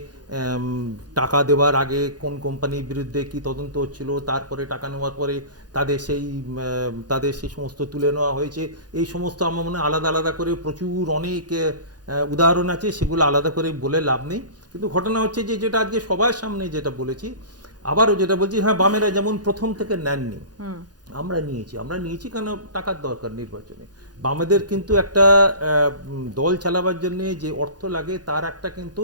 টাকা দেওয়ার আগে কোন কোম্পানির বিরুদ্ধে কি তদন্ত হচ্ছিল, তারপরে টাকা নেওয়ার পরে তাদের সেই সমস্ত তুলে নেওয়া হয়েছে। এই সমস্ত আমার মনে হয় আলাদা আলাদা করে প্রচুর অনেক উদাহরণ আছে, সেগুলো আলাদা করে বলে লাভ নেই। কিন্তু ঘটনা হচ্ছে যে যেটা আজকে সবার সামনে যেটা বলেছি, আবারও যেটা বলছি, হ্যাঁ বামেরা যেমন প্রথম থেকে নেননি, আমরা নিয়েছি কেন টাকার দরকার নির্বাচনে। বামেদের কিন্তু একটা দল চালাবার জন্য যে অর্থ লাগে তার একটা কিন্তু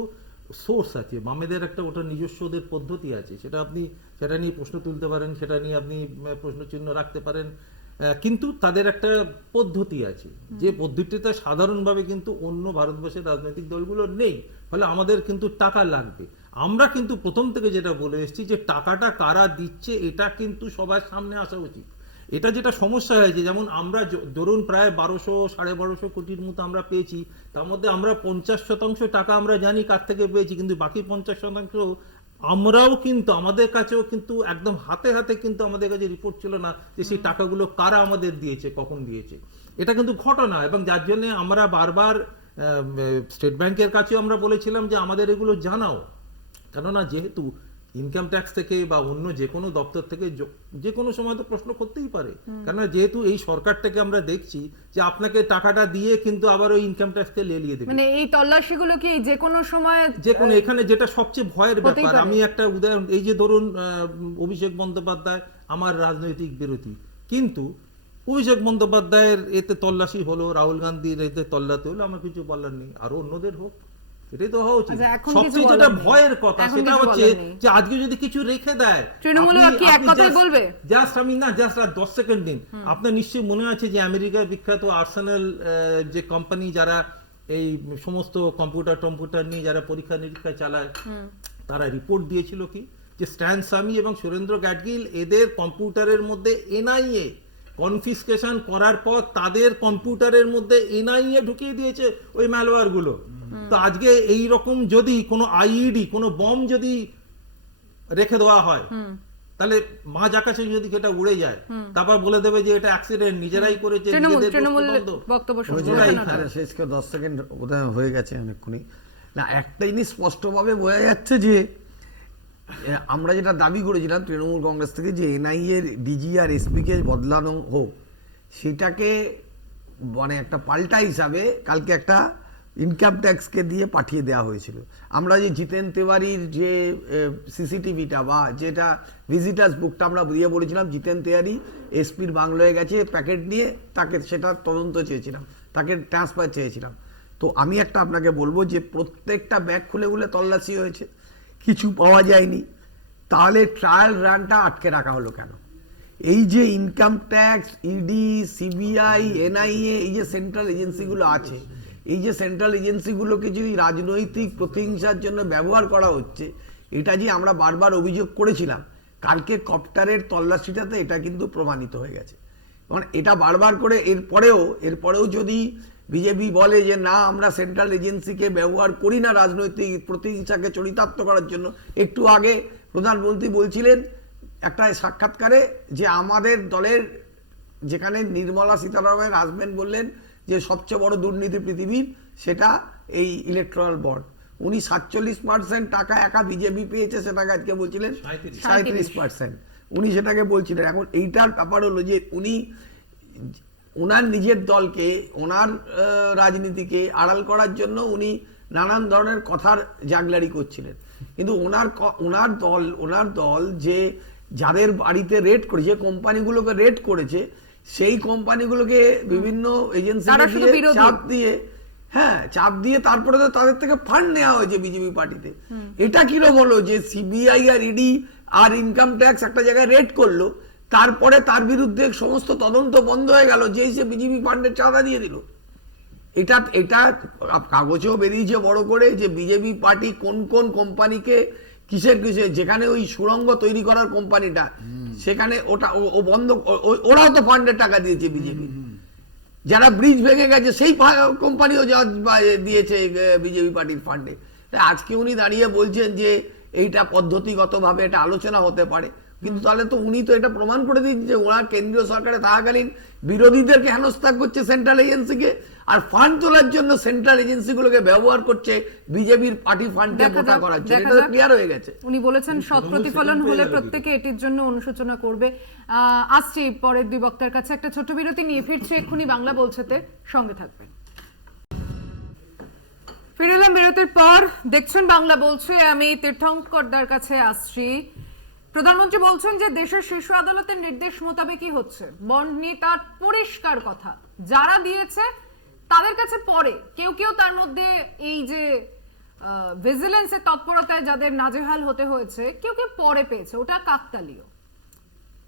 সোর্স আছে, বামেদের একটা ওটা নিজস্ব ওদের পদ্ধতি আছে, সেটা নিয়ে প্রশ্ন তুলতে পারেন, সেটা নিয়ে আপনি প্রশ্ন চিহ্ন রাখতে পারেন, কিন্তু তাদের একটা পদ্ধতি আছে যে পদ্ধতিটা সাধারণভাবে কিন্তু অন্য ভারতবর্ষের রাজনৈতিক দলগুলোর নেই। ফলে আমাদের কিন্তু টাকা লাগবে। আমরা কিন্তু প্রথম থেকে যেটা বলে এসেছি যে টাকাটা কারা দিচ্ছে এটা কিন্তু সবার সামনে আসা উচিত। এটা যেটা সমস্যা হয়েছে, যেমন আমরা ধরুন প্রায় 1200-1250 কোটির মতো আমরা পেয়েছি, তার মধ্যে আমরা 50% টাকা আমরা জানি কার থেকে পেয়েছি, কিন্তু বাকি 50% আমরাও কিন্তু আমাদের কাছেও কিন্তু একদম হাতে হাতে কিন্তু আমাদের কাছে রিপোর্ট ছিল না যে সেই টাকাগুলো কারা আমাদের দিয়েছে, কখন দিয়েছে। এটা কিন্তু ঘটনা, এবং যার জন্য আমরা বারবার স্টেট ব্যাংকের কাছেও আমরা বলেছিলাম যে আমাদের এগুলো জানাও, কেননা যেহেতু ইনকাম ট্যাক্স থেকে বা অন্য যে কোনো দপ্তর থেকে যে কোনো সময় তো প্রশ্ন করতেই পারে, কেননা যেহেতু এই সরকারটাকে আমরা দেখছি যে আপনাকে টাকাটা দিয়ে কিন্তু আবার ওই ইনকাম ট্যাক্সকে লেলিয়ে দেবে। মানে এই তল্লাশিগুলো কি যে কোনো সময়, যে কোনো, এখানে যেটা সবচেয়ে ভয়ের ব্যাপার, আমি একটা উদাহরণ, এই যে ধরুন অভিষেক বন্দ্যোপাধ্যায় আমার রাজনৈতিক বিরোধী, কিন্তু অভিষেক বন্দ্যোপাধ্যায়ের এতে তল্লাশি হলো, রাহুল গান্ধীর এতে তল্লাশি হলো, আমার কিছু বলার নেই, আরো অন্যদের হোক, এটাই তো হওয়া উচিত। সবচেয়ে যেটা ভয়ের কথা সেটা হচ্ছে যে আজকে যদি কিছু রেখে দেয়, তৃণমূল কি এক কথাই বলবে? জাস্ট 10 সেকেন্ড দিন, আপনার নিশ্চয়ই মনে আছে যে আমেরিকার বিখ্যাত আর্সেনাল যে কোম্পানি যারা এই সমস্ত কম্পিউটার নিয়ে যারা পরীক্ষা নিরীক্ষা চালায়, তারা রিপোর্ট দিয়েছিল কি যে স্ট্যান স্বামী এবং সুরেন্দ্র গ্যাডগিল এদের কম্পিউটারের মধ্যে এনআইএ কনফিসকেশন করার পর তাদের কম্পিউটারের মধ্যে এনআইএ ঢুকিয়ে দিয়েছে ওই ম্যালওয়্যার গুলো। তো আজকে এই রকম যদি কোনো আইইডি, কোনো বম যদি রেখে দেওয়া হয়, তাহলে মাঝ আকাশে যদি এটা উড়ে যায়, তারপর বলে দেবে যে এটা অ্যাক্সিডেন্ট, নিজেরাই করেছে, শেষ 10 সেকেন্ড বোধহয় হয়ে গেছে অনেকক্ষণই। না, একটা জিনিস স্পষ্টভাবে বোঝা যাচ্ছে যে আমরা যেটা দাবি করেছিলাম তৃণমূল কংগ্রেস থেকে যে এনআইএ ডিজি আর এসপি কে বদলানো হোক, সেটাকে মানে একটা পাল্টা হিসাবে কালকে একটা ইনকাম ট্যাক্সকে দিয়ে পাঠিয়ে দেওয়া হয়েছিল। আমরা যে জিতেন তেওয়ারির যে সিসিটিভিটা বা যেটা ভিজিটার্স বুকটা আমরা দিয়ে বলেছিলাম জিতেন তেওয়ারি এসপির বাংলোয় গেছে প্যাকেট নিয়ে, তাকে সেটা তদন্ত চেয়েছিলাম, তাকে ট্রান্সফার চেয়েছিলাম। তো আমি একটা আপনাকে বলবো যে প্রত্যেকটা ব্যাগ খুলে খুলে তল্লাশি হয়েছে, কিছু পাওয়া যায়নি, তাহলে ট্রায়াল রানটা আটকে রাখা হলো কেন? এই যে income tax, ED, CBI, NIA, এই যে সেন্ট্রাল এজেন্সিগুলো আছে, এই যে সেন্ট্রাল এজেন্সিগুলোকে যদি রাজনৈতিক প্রতিহিংসার জন্য ব্যবহার করা হচ্ছে, এটা যে আমরা বারবার অভিযোগ করেছিলাম, কালকে কপ্টারের তল্লাশিটাতে এটা কিন্তু প্রমাণিত হয়ে গেছে। কারণ এটা বারবার করে এরপরেও যদি বিজেপি বলে যে না আমরা সেন্ট্রাল এজেন্সিকে ব্যবহার করি না রাজনৈতিক প্রতিহিংসাকে চরিতার্থ করার জন্য। একটু আগে প্রধানমন্ত্রী বলছিলেন একটা সাক্ষাৎকারে যে আমাদের দলের, যেখানে নির্মলা সীতারামনের হাজবেন্ড বললেন যে সবচেয়ে বড় দুর্নীতি পৃথিবীর সেটা এই ইলেকট্রাল বন্ড, উনি 47% টাকা একা বিজেপি পেয়েছে, সেটাকে আজকে বলছিলেন 37%, উনি সেটাকে বলছিলেন। এখন এইটার ব্যাপার হলো যে উনি ওনার নিজের দলকে, ওনার রাজনীতিকে আড়াল করার জন্য উনি নানান ধরনের কথার জাগলারি করছিলেন, কিন্তু ওনার দল যে যাদের বাড়িতে রেড করেছে, কোম্পানিগুলোকে রেড করেছে, সেই কোম্পানিগুলোকে বিভিন্ন এজেন্সি চাপ দিয়ে তারপরে তো তাদের থেকে ফান্ড নেওয়া হয়েছে বিজেপি পার্টিতে। এটা কিরকম হলো যে সিবিআই আর ইডি আর ইনকাম ট্যাক্স একটা জায়গায় রেড করলো, তারপরে তার বিরুদ্ধে সমস্ত তদন্ত বন্ধ হয়ে গেল যেই সে বিজেপি ফান্ডের চাঁদা দিয়ে দিল। এটা কাগজেও বেরিয়েছে বড় করে যে বিজেপি পার্টি কোন কোন কোম্পানিকে কিসের যেখানে ওই সুড়ঙ্গ তৈরি করার কোম্পানিটা, সেখানে ওটা ও বন্ধ, ওরাও তো ফান্ডের টাকা দিয়েছে বিজেপি। যারা ব্রিজ ভেঙে গেছে সেই কোম্পানিও দিয়েছে বিজেপি পার্টির ফান্ডে। আজকে উনি দাঁড়িয়ে বলছেন যে এইটা পদ্ধতিগতভাবে এটা আলোচনা হতে পারে। কিন্তু তাহলে তো উনি তো এটা প্রমাণ করে দিয়েছে যে ওরা কেন্দ্রীয় সরকারে থাকাকালীন বিরোধীদেরকে হেনস্থা করছে সেন্ট্রাল এজেন্সিকে, আর ফান্ড তোলার জন্য সেন্ট্রাল এজেন্সিগুলোকে ব্যবহার করছে বিজেপির পার্টি ফান্ডকে দেখা মোটা যাক, করার জন্য। দেখা এটা যাক। ক্লিয়ার হয়ে গেছে। উনি বলেছেন সৎ প্রতিফলন second হলে পেয়ে গেল প্রত্যেকে এটির জন্য অনুশোচনা করবে। আসছি পরের দুই বক্তার কাছে, একটা ছোট্ট বিরতি নিয়ে ফিরছি এক্ষুনি বাংলা বলছেতে, সঙ্গে থাকবেন। ফিরে এলাম বিরতির পর, দেখছেন বাংলা বলছে। আমি তীর্থঙ্করদার কাছে আসছি। প্রধানমন্ত্রী বলছেন যে দেশের শীর্ষ আদালতের নির্দেশ মোতাবেকই হচ্ছে। বন্ড নিয়ে তার পরিষ্কার কথা, যারা দিয়েছে তাদের কাছে পরে, কেউ কেউ তার মধ্যে এই যে ভিজিলেন্সের তৎপরতায় যাদের নাজেহাল হতে হয়েছে, কেউ কেউ পরে পেয়েছে, ওটা কাকতালীয়।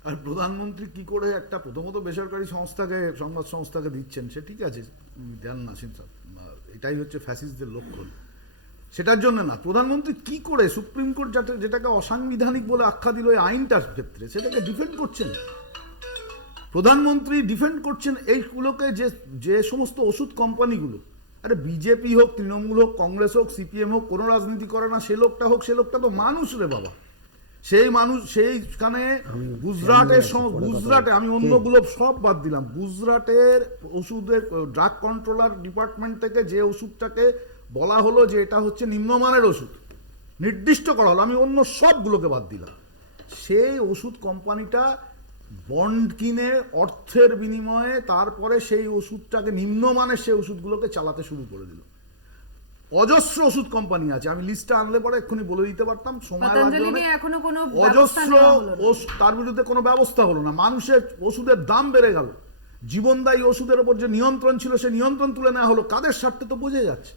আর প্রধানমন্ত্রী কি করে একটা প্রথমত বেসরকারি সংস্থাকে, সংবাদ সংস্থাকে দিচ্ছেন, সে ঠিক আছে, দেন না, এটাই হচ্ছে ফ্যাসিস্টদের লক্ষণ। সেটার জন্য না, প্রধানমন্ত্রী কি করে সুপ্রিম কোর্ট যেটাকে অসাংবিধানিক বলে আখ্যা দিল এই আইনটার ক্ষেত্রে, সেটাকে ডিফেন্ড করছেন। প্রধানমন্ত্রী ডিফেন্ড করছেন এইগুলোকে, যে সমস্ত ওষুধ কোম্পানিগুলো, আরে বিজেপি হোক, তৃণমূল হোক, কংগ্রেস হোক, সিপিএম হোক, কোনো রাজনীতি করে না, সে লোকটা হোক, সে লোকটা তো মানুষ রে বাবা। সেই মানুষ, সেইখানে গুজরাটে, আমি অন্যগুলো সব বাদ দিলাম, গুজরাটের ওষুধের ড্রাগ কন্ট্রোলার ডিপার্টমেন্ট থেকে যে ওষুধটাকে বলা হলো যে এটা হচ্ছে নিম্নমানের ওষুধ নির্দিষ্ট করা হলো, আমি অন্য সবগুলোকে বাদ দিলাম, সেই ওষুধ কোম্পানিটা বন্ড কিনে অর্থের বিনিময়ে তারপরে সেই ওষুধটাকে, নিম্নমানের সেই ওষুধগুলোকে চালাতে শুরু করে দিল। অজস্র ওষুধ কোম্পানি আছে, আমি লিস্টটা আনলে পরে এক্ষুনি বলে দিতে পারতাম, সময় লাগবে। অজস্র তার বিরুদ্ধে কোনো ব্যবস্থা হলো না, মানুষের ওষুধের দাম বেড়ে গেল, জীবনদায়ী ওষুধের উপর যে নিয়ন্ত্রণ ছিল সে নিয়ন্ত্রণ তুলে নেওয়া হলো, কাদের স্বার্থে তো বোঝা যাচ্ছে।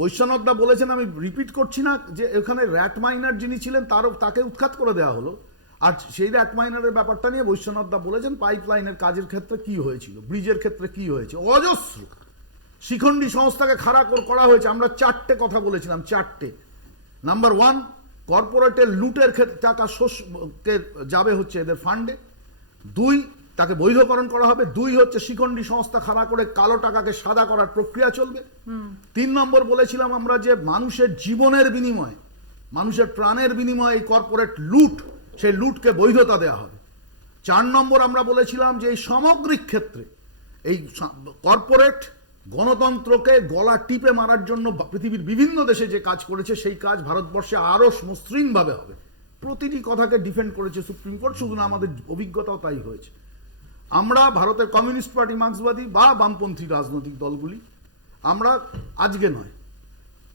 বৈশ্বনাথদা বলেছেন, আমি রিপিট করছি না, যে এখানে র্যাট মাইনার যিনি ছিলেন তাকে উৎখাত করে দেওয়া হলো, আর সেই র্যাট মাইনারের ব্যাপারটা নিয়ে বৈশ্বনাথদা বলেছেন পাইপলাইনের কাজের ক্ষেত্রে কি হয়েছিল, ব্রিজের ক্ষেত্রে কি হয়েছে, অজস্র শিখণ্ডী সংস্থাকে খাড়া করা হয়েছে। আমরা 4টে কথা বলেছিলাম, 4টে। নাম্বার 1, কর্পোরেটের লুটের ক্ষেত্রে টাকা যাবে হচ্ছে এদের ফান্ডে। 2, তাকে বৈধকরণ করা হবে। 2 হচ্ছে শিখণ্ডী সংস্থা খাড়া করে কালো টাকাকে সাদা করার প্রক্রিয়া চলবে। 3 নম্বর বলেছিলাম আমরা যে মানুষের জীবনের বিনিময়ে, মানুষের প্রাণের বিনিময়ে এই কর্পোরেট লুট, সেই লুটকে বৈধতা দেওয়া হবে। 4 নম্বর আমরা বলেছিলাম যে এই সামগ্রিক ক্ষেত্রে এই কর্পোরেট গণতন্ত্রকে গলা টিপে মারার জন্য পৃথিবীর বিভিন্ন দেশে যে কাজ করেছে সেই কাজ ভারতবর্ষে আরো মসৃণভাবে হবে। প্রতিটি কথাকে ডিফেন্ড করেছে সুপ্রিম কোর্ট, শুধু না আমাদের অভিজ্ঞতাও তাই হয়েছে। আমরা ভারতের কমিউনিস্ট পার্টি, মার্ক্সবাদী বা বামপন্থী রাজনৈতিক দলগুলি, আমরা আজকে নয়,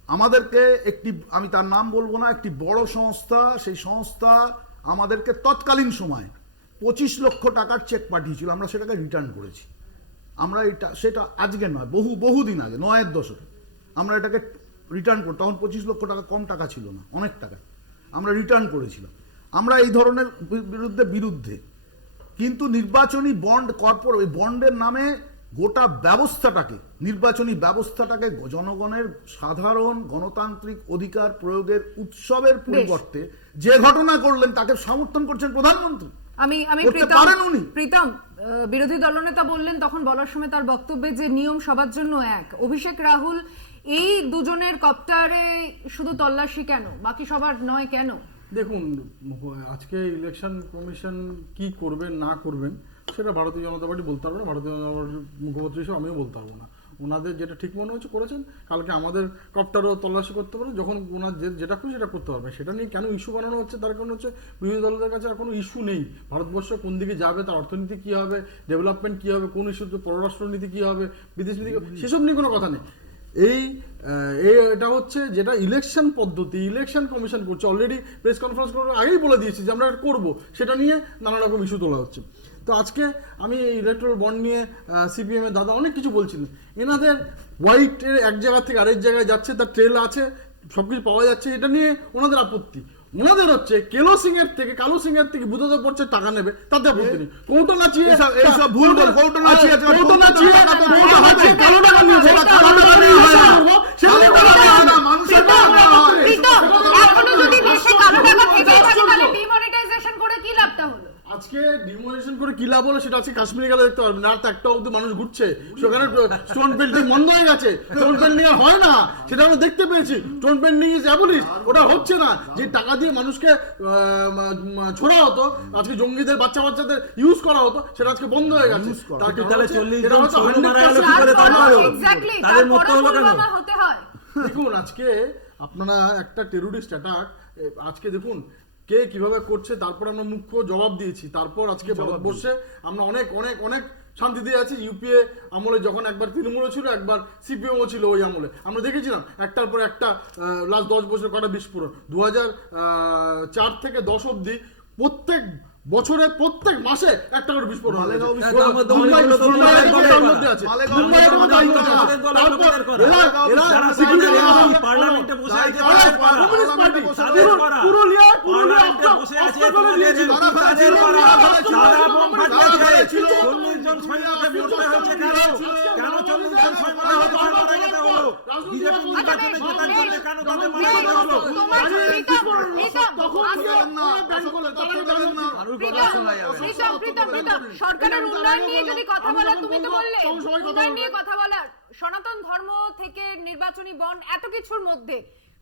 আমাদেরকে একটি, আমি তার নাম বলবো না, একটি বড় সংস্থা, সেই সংস্থা আমাদেরকে তৎকালীন সময় 25 লক্ষ টাকার চেক পাঠিয়েছিল, আমরা সেটাকে রিটার্ন করেছি। আমরা সেটা আজকে নয়, বহুদিন আগে, 9-এর দশকে আমরা এটাকে রিটার্ন করি। তখন 25 লক্ষ টাকা কম টাকা ছিল না, অনেক টাকা, আমরা রিটার্ন করেছিলাম। আমরা এই ধরনের বিরুদ্ধে, কিন্তু নির্বাচনী বন্ড, কর্পোরেট বন্ডের নামে গোটা ব্যবস্থাটাকে, নির্বাচনী ব্যবস্থাটাকে জনগণের সাধারণ গণতান্ত্রিক অধিকার প্রয়োগের উৎসবের পরিবর্তে যে ঘটনা করলেন তাকে সমর্থন করছেন প্রধানমন্ত্রী। আমি প্রীতম, বিরোধী দলনেতা বললেন তখন বলার সময় তার বক্তব্যে যে নিয়ম সবার জন্য এক। অভিষেক রাহুল, এই দুজনের কপ্টারে শুধু তল্লাশি কেন, বাকি সবার নয় কেন? দেখুন, আজকে ইলেকশন কমিশন কি করবেন না করবেন সেটা ভারতীয় জনতা পার্টি বলতে পারবে না, ভারতীয় জনতা পার্টির মুখপাত্র হিসেবে আমিও বলতে পারবো না। ওনাদের যেটা ঠিক মনে হচ্ছে করেছেন, কালকে আমাদের কপ্টারও তল্লাশি করতে পারে, যখন ওনার যেটা খুশি সেটা করতে পারবে। সেটা নিয়ে কেন ইস্যু বানানো হচ্ছে, তার কারণ হচ্ছে বিরোধী দলদের কাছে আর কোনো ইস্যু নেই। ভারতবর্ষ কোন দিকে যাবে, তার অর্থনীতি কী হবে, ডেভেলপমেন্ট কী হবে, কোন ইস্যুতে পররাষ্ট্রনীতি কী হবে, বিদেশ নীতি, সেসব নিয়ে কোনো কথা নেই। এটা হচ্ছে যেটা ইলেকশন পদ্ধতি, ইলেকশন কমিশন করছে। অলরেডি প্রেস কনফারেন্স করার আগেই বলে দিয়েছি যে আমরা করবো, সেটা নিয়ে নানা রকম ইস্যু তোলা হচ্ছে। তো আজকে আমি ইলেকট্রাল বন্ড নিয়ে সিপিএম এর দাদা অনেক কিছু বলছিলেন, এনাদের হোয়াইটের এক জায়গা থেকে আরেক জায়গায় যাচ্ছে, তার ট্রেল আছে, সব কিছু পাওয়া যাচ্ছে, এটা নিয়ে ওনাদের আপত্তি। ওনাদের হচ্ছে কালো সিং এর থেকে বুধতে পড়ছে টাকা নেবে, তাতে আপত্তি নেই। কৌটো নাচিয়ে আজকে ডিমোলিশন করে কি লাভ হলো সেটা আজকে কাশ্মীরে গেলে দেখতে পারবেন। আর তো একটা অব্দি মানুষ ঘুরছে, সেখানে স্টোন পেন্টিং বন্ধ হয়ে গেছে, স্টোন পেন্টিং আর হয় না, সেটা আমরা দেখতে পেয়েছি। স্টোন পেন্টিং ইজ অ্যাবলিশড, ওটা হচ্ছে না। যে টাকা দিয়ে মানুষকে ছোড়া হতো, আজকে জঙ্গিদের বাচ্চাদের ইউজ করা হতো, সেটা আজকে বন্ধ হয়ে গেছে। তার কারণ তাহলে হচ্ছে 40 এটা জন হয়তো সৈন্য মারা গেল 100% কি করে তারপরেও? এক্স্যাক্টলি তাদের মরতে হলো কেন? হতে হয়। দেখুন আজকে আপনারা একটা টেরোরিস্ট অ্যাটাক আজকে দেখুন কে কিভাবে করছে, তারপর আমরা মুখ্য জবাব দিয়েছি। তারপর আজকে ভারতবর্ষে আমরা অনেক অনেক অনেক শান্তি দিয়ে আছি। ইউপিএ আমলে যখন একবার তৃণমূলও ছিল, একবার সিপিএমও ছিল, ওই আমলে আমরা দেখেছিলাম একটার পর একটা লাস্ট 10 বছর কটা বিস্ফোরণ। 2004 থেকে 10 অব্দি প্রত্যেক বছরে প্রত্যেক মাসে একটা করে বিস্ফোরণ হয়। সরকারের উন্নয়ন নিয়ে যদি কথা বলা, তুমি তো বললে উন্নয়ন নিয়ে কথা বলা, সনাতন ধর্ম থেকে নির্বাচনী বন্ড, এত কিছুর মধ্যে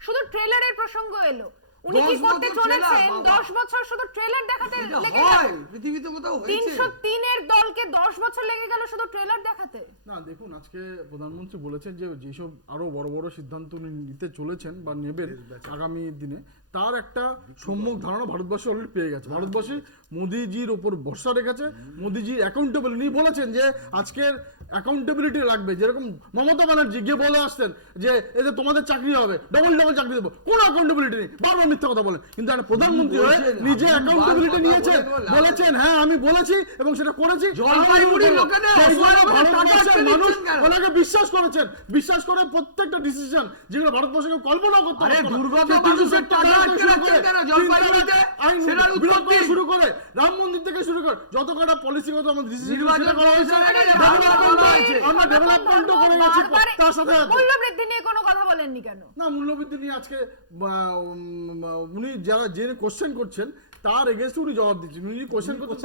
শুধু ট্রেলারের প্রসঙ্গ এলো। উনি কি করতে চলেছেন? 10 বছর শুধু ট্রেলার দেখাতে লেগে গেল। পৃথিবীতে কোথাও হয়েছে? 303 এর দলকে 10 বছর লেগে গেল শুধু ট্রেলার দেখাতে। না দেখুন, আজকে প্রধানমন্ত্রী বলেছেন যে যেসব আরো বড় বড় সিদ্ধান্ত উনি নিতে চলেছেন বা নেবেন আগামী দিনে, তার একটা সম্যক ধারণা ভারতবর্ষ অলরেডি পেয়ে গেছে। ভারতবর্ষে মোদিজির ওপর ভরসা রেখেছে, মোদিজি অ্যাকাউন্টেবল। উনি বলেছেন যে আজকের অ্যাকাউন্টেবিলিটি রাখবে। যেরকম মমতা ব্যানার্জি গিয়ে বলে আসতেন যে এতে তোমাদের চাকরি হবে, ডবল চাকরি দেবো, কোনো অ্যাকাউন্টেবিলিটি নেই, বারবার মিথ্যা কথা বলেন। কিন্তু একটা প্রধানমন্ত্রী হয়ে নিজে অ্যাকাউন্টেবিলিটি নিয়েছে, বলেছেন হ্যাঁ আমি বলেছি এবং সেটা করেছি। ভারতবর্ষের মানুষ ওনাকে বিশ্বাস করেছেন, বিশ্বাস করে প্রত্যেকটা ডিসিশন যেগুলো ভারতবর্ষকে কল্পনা করতে শুরু করে রাম মন্দির থেকে শুরু করে যত কটা পলিসিগত আমাদের ডিসিশন করা হয়েছে, আমরা ডেভেলপমেন্টও করে গেছি। তার সাথে মূল্যবৃদ্ধি নিয়ে কোনো কথা বলেননি কেন? না, মূল্যবৃদ্ধি নিয়ে আজকে উনি যারা জেনে কোশ্চেন করছেন তার এগেইনস্টে উনি জবাব দিচ্ছেন। উনি কোশ্চেন করতে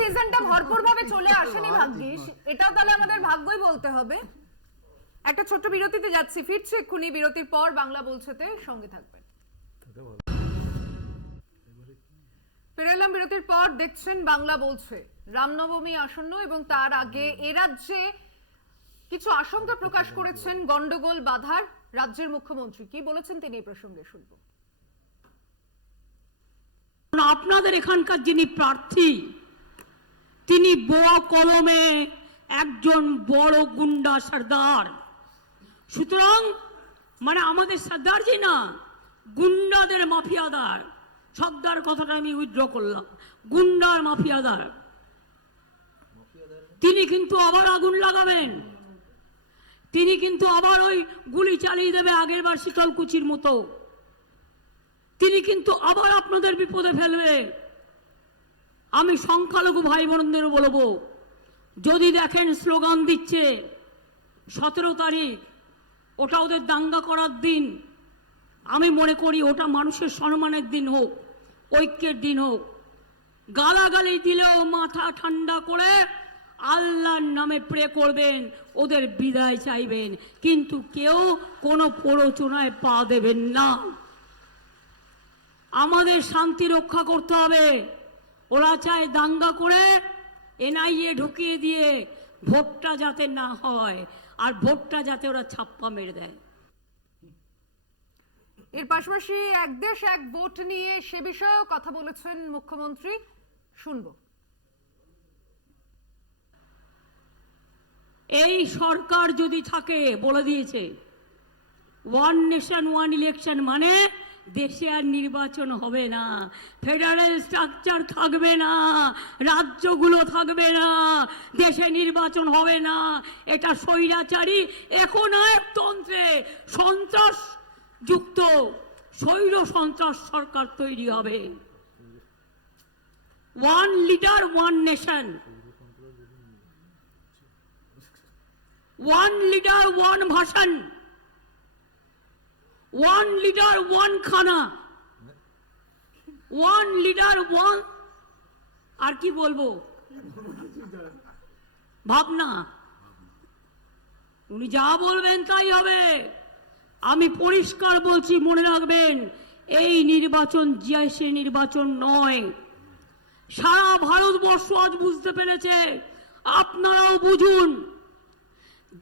সিজনটা ভরপুর ভাবে চলে আসেনি ভাগ্যিস, এটাও তাহলে আমাদের ভাগ্যই বলতে হবে। একটা ছোট্ট বিরতিতে যাচ্ছি, ফিরছি এক্ষুনি বিরতির পর। বাংলা বলছেতে সঙ্গে থাকবেন। ফিরে এলাম বিরতির পর, দেখছেন বাংলা বলছে। রামনবমী আসন্ন এবং তার আগে এ রাজ্যে কিছু আশঙ্কা প্রকাশ করেছেন গন্ডগোল বাধার রাজ্যের মুখ্যমন্ত্রী। কি বলেছেন তিনি এই প্রসঙ্গে শুনবো। আপনাদের এখানকার যিনি প্রার্থী, তিনি বোয়া কলমে একজন বড় গুন্ডা সর্দার। সুতরাং মানে আমাদের সর্দারজি না, গুন্ডাদের মাফিয়াদার। সর্দার কথাটা আমি উইথড্র করলাম, গুন্ডার মাফিয়াদার। তিনি কিন্তু আবার আগুন লাগাবেন, তিনি কিন্তু আবার ওই গুলি চালিয়ে দেবে আগের বার শীতলকুচির মতো। তিনি কিন্তু আবার আপনাদের বিপদে ফেলবে। আমি সংখ্যালঘু ভাই বোনদেরও বলবো, যদি দেখেন স্লোগান দিচ্ছে 17 তারিখ, ওটা ওদের দাঙ্গা করার দিন। আমি মনে করি ওটা মানুষের সম্মানের দিন হোক, ঐক্যের দিন হোক। গালাগালি দিলেও মাথা ঠান্ডা করে আল্লাহর নামে প্রে করবেন, ওদের বিদায় চাইবেন, কিন্তু কেউ কোনো প্ররোচনায় পা দেবেন না। আমাদের শান্তি রক্ষা করতে হবে। ওরা চায় দাঙ্গা করে এনআইএ ঢুকিয়ে দিয়ে ভোটটা যাতে না হয়, আর ভোটটা যাতে ওরা ছাপ্পা মেরে দেয়। এর পাশাপাশি এক দেশ এক ভোট নিয়ে সে বিষয়েও কথা বলেছেন মুখ্যমন্ত্রী, শুনবো। এই সরকার যদি থাকে, বলে দিয়েছে ওয়ান নেশন ওয়ান ইলেকশন, মানে দেশে আর নির্বাচন হবে না, ফেডারেল স্ট্রাকচার থাকবে না, রাজ্যগুলো থাকবে না, দেশে নির্বাচন হবে না। এটা স্বৈরাচারী একনায়কতন্ত্রে সন্ত্রাস যুক্ত স্বৈর সন্ত্রাস সরকার তৈরি হবে। One leader one nation, one leader one ভাষণ, ওয়ান লিডার ওয়ান খানা, ওয়ান লিডার ওয়ান, আর কি বলবো, ভাবনা। উনি যা বলবেন তাই হবে। আমি পরিষ্কার বলছি, মনে রাখবেন, এই নির্বাচন জিয়াইসের নির্বাচন নয়। সারা ভারতবর্ষ আজ বুঝতে পেরেছে, আপনারাও বুঝুন।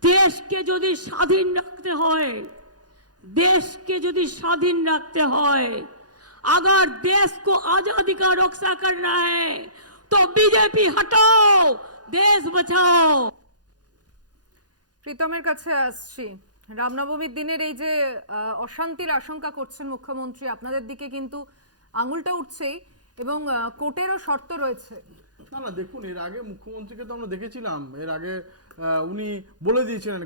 দেশকে যদি স্বাধীন রাখতে হয়, देश के यदि स्वाधीन रखते हैं, अगर देश को आजादी का रक्षा करना है तो बीजेपी हटाओ, देश बचाओ। প্রীতমের কাছে আসছি। রামনবমীর দিনের এই যে অশান্তির আশঙ্কা করছেন মুখ্যমন্ত্রী, আপনাদের দিকে কিন্তু আঙুলটা উঠছেই এবং কোর্টেরও শর্ত রয়েছে। না না, দেখুন, এর আগে মুখ্যমন্ত্রীকে তো আমরা দেখেছিলাম, এর আগে উনি বলে দিয়েছিলেন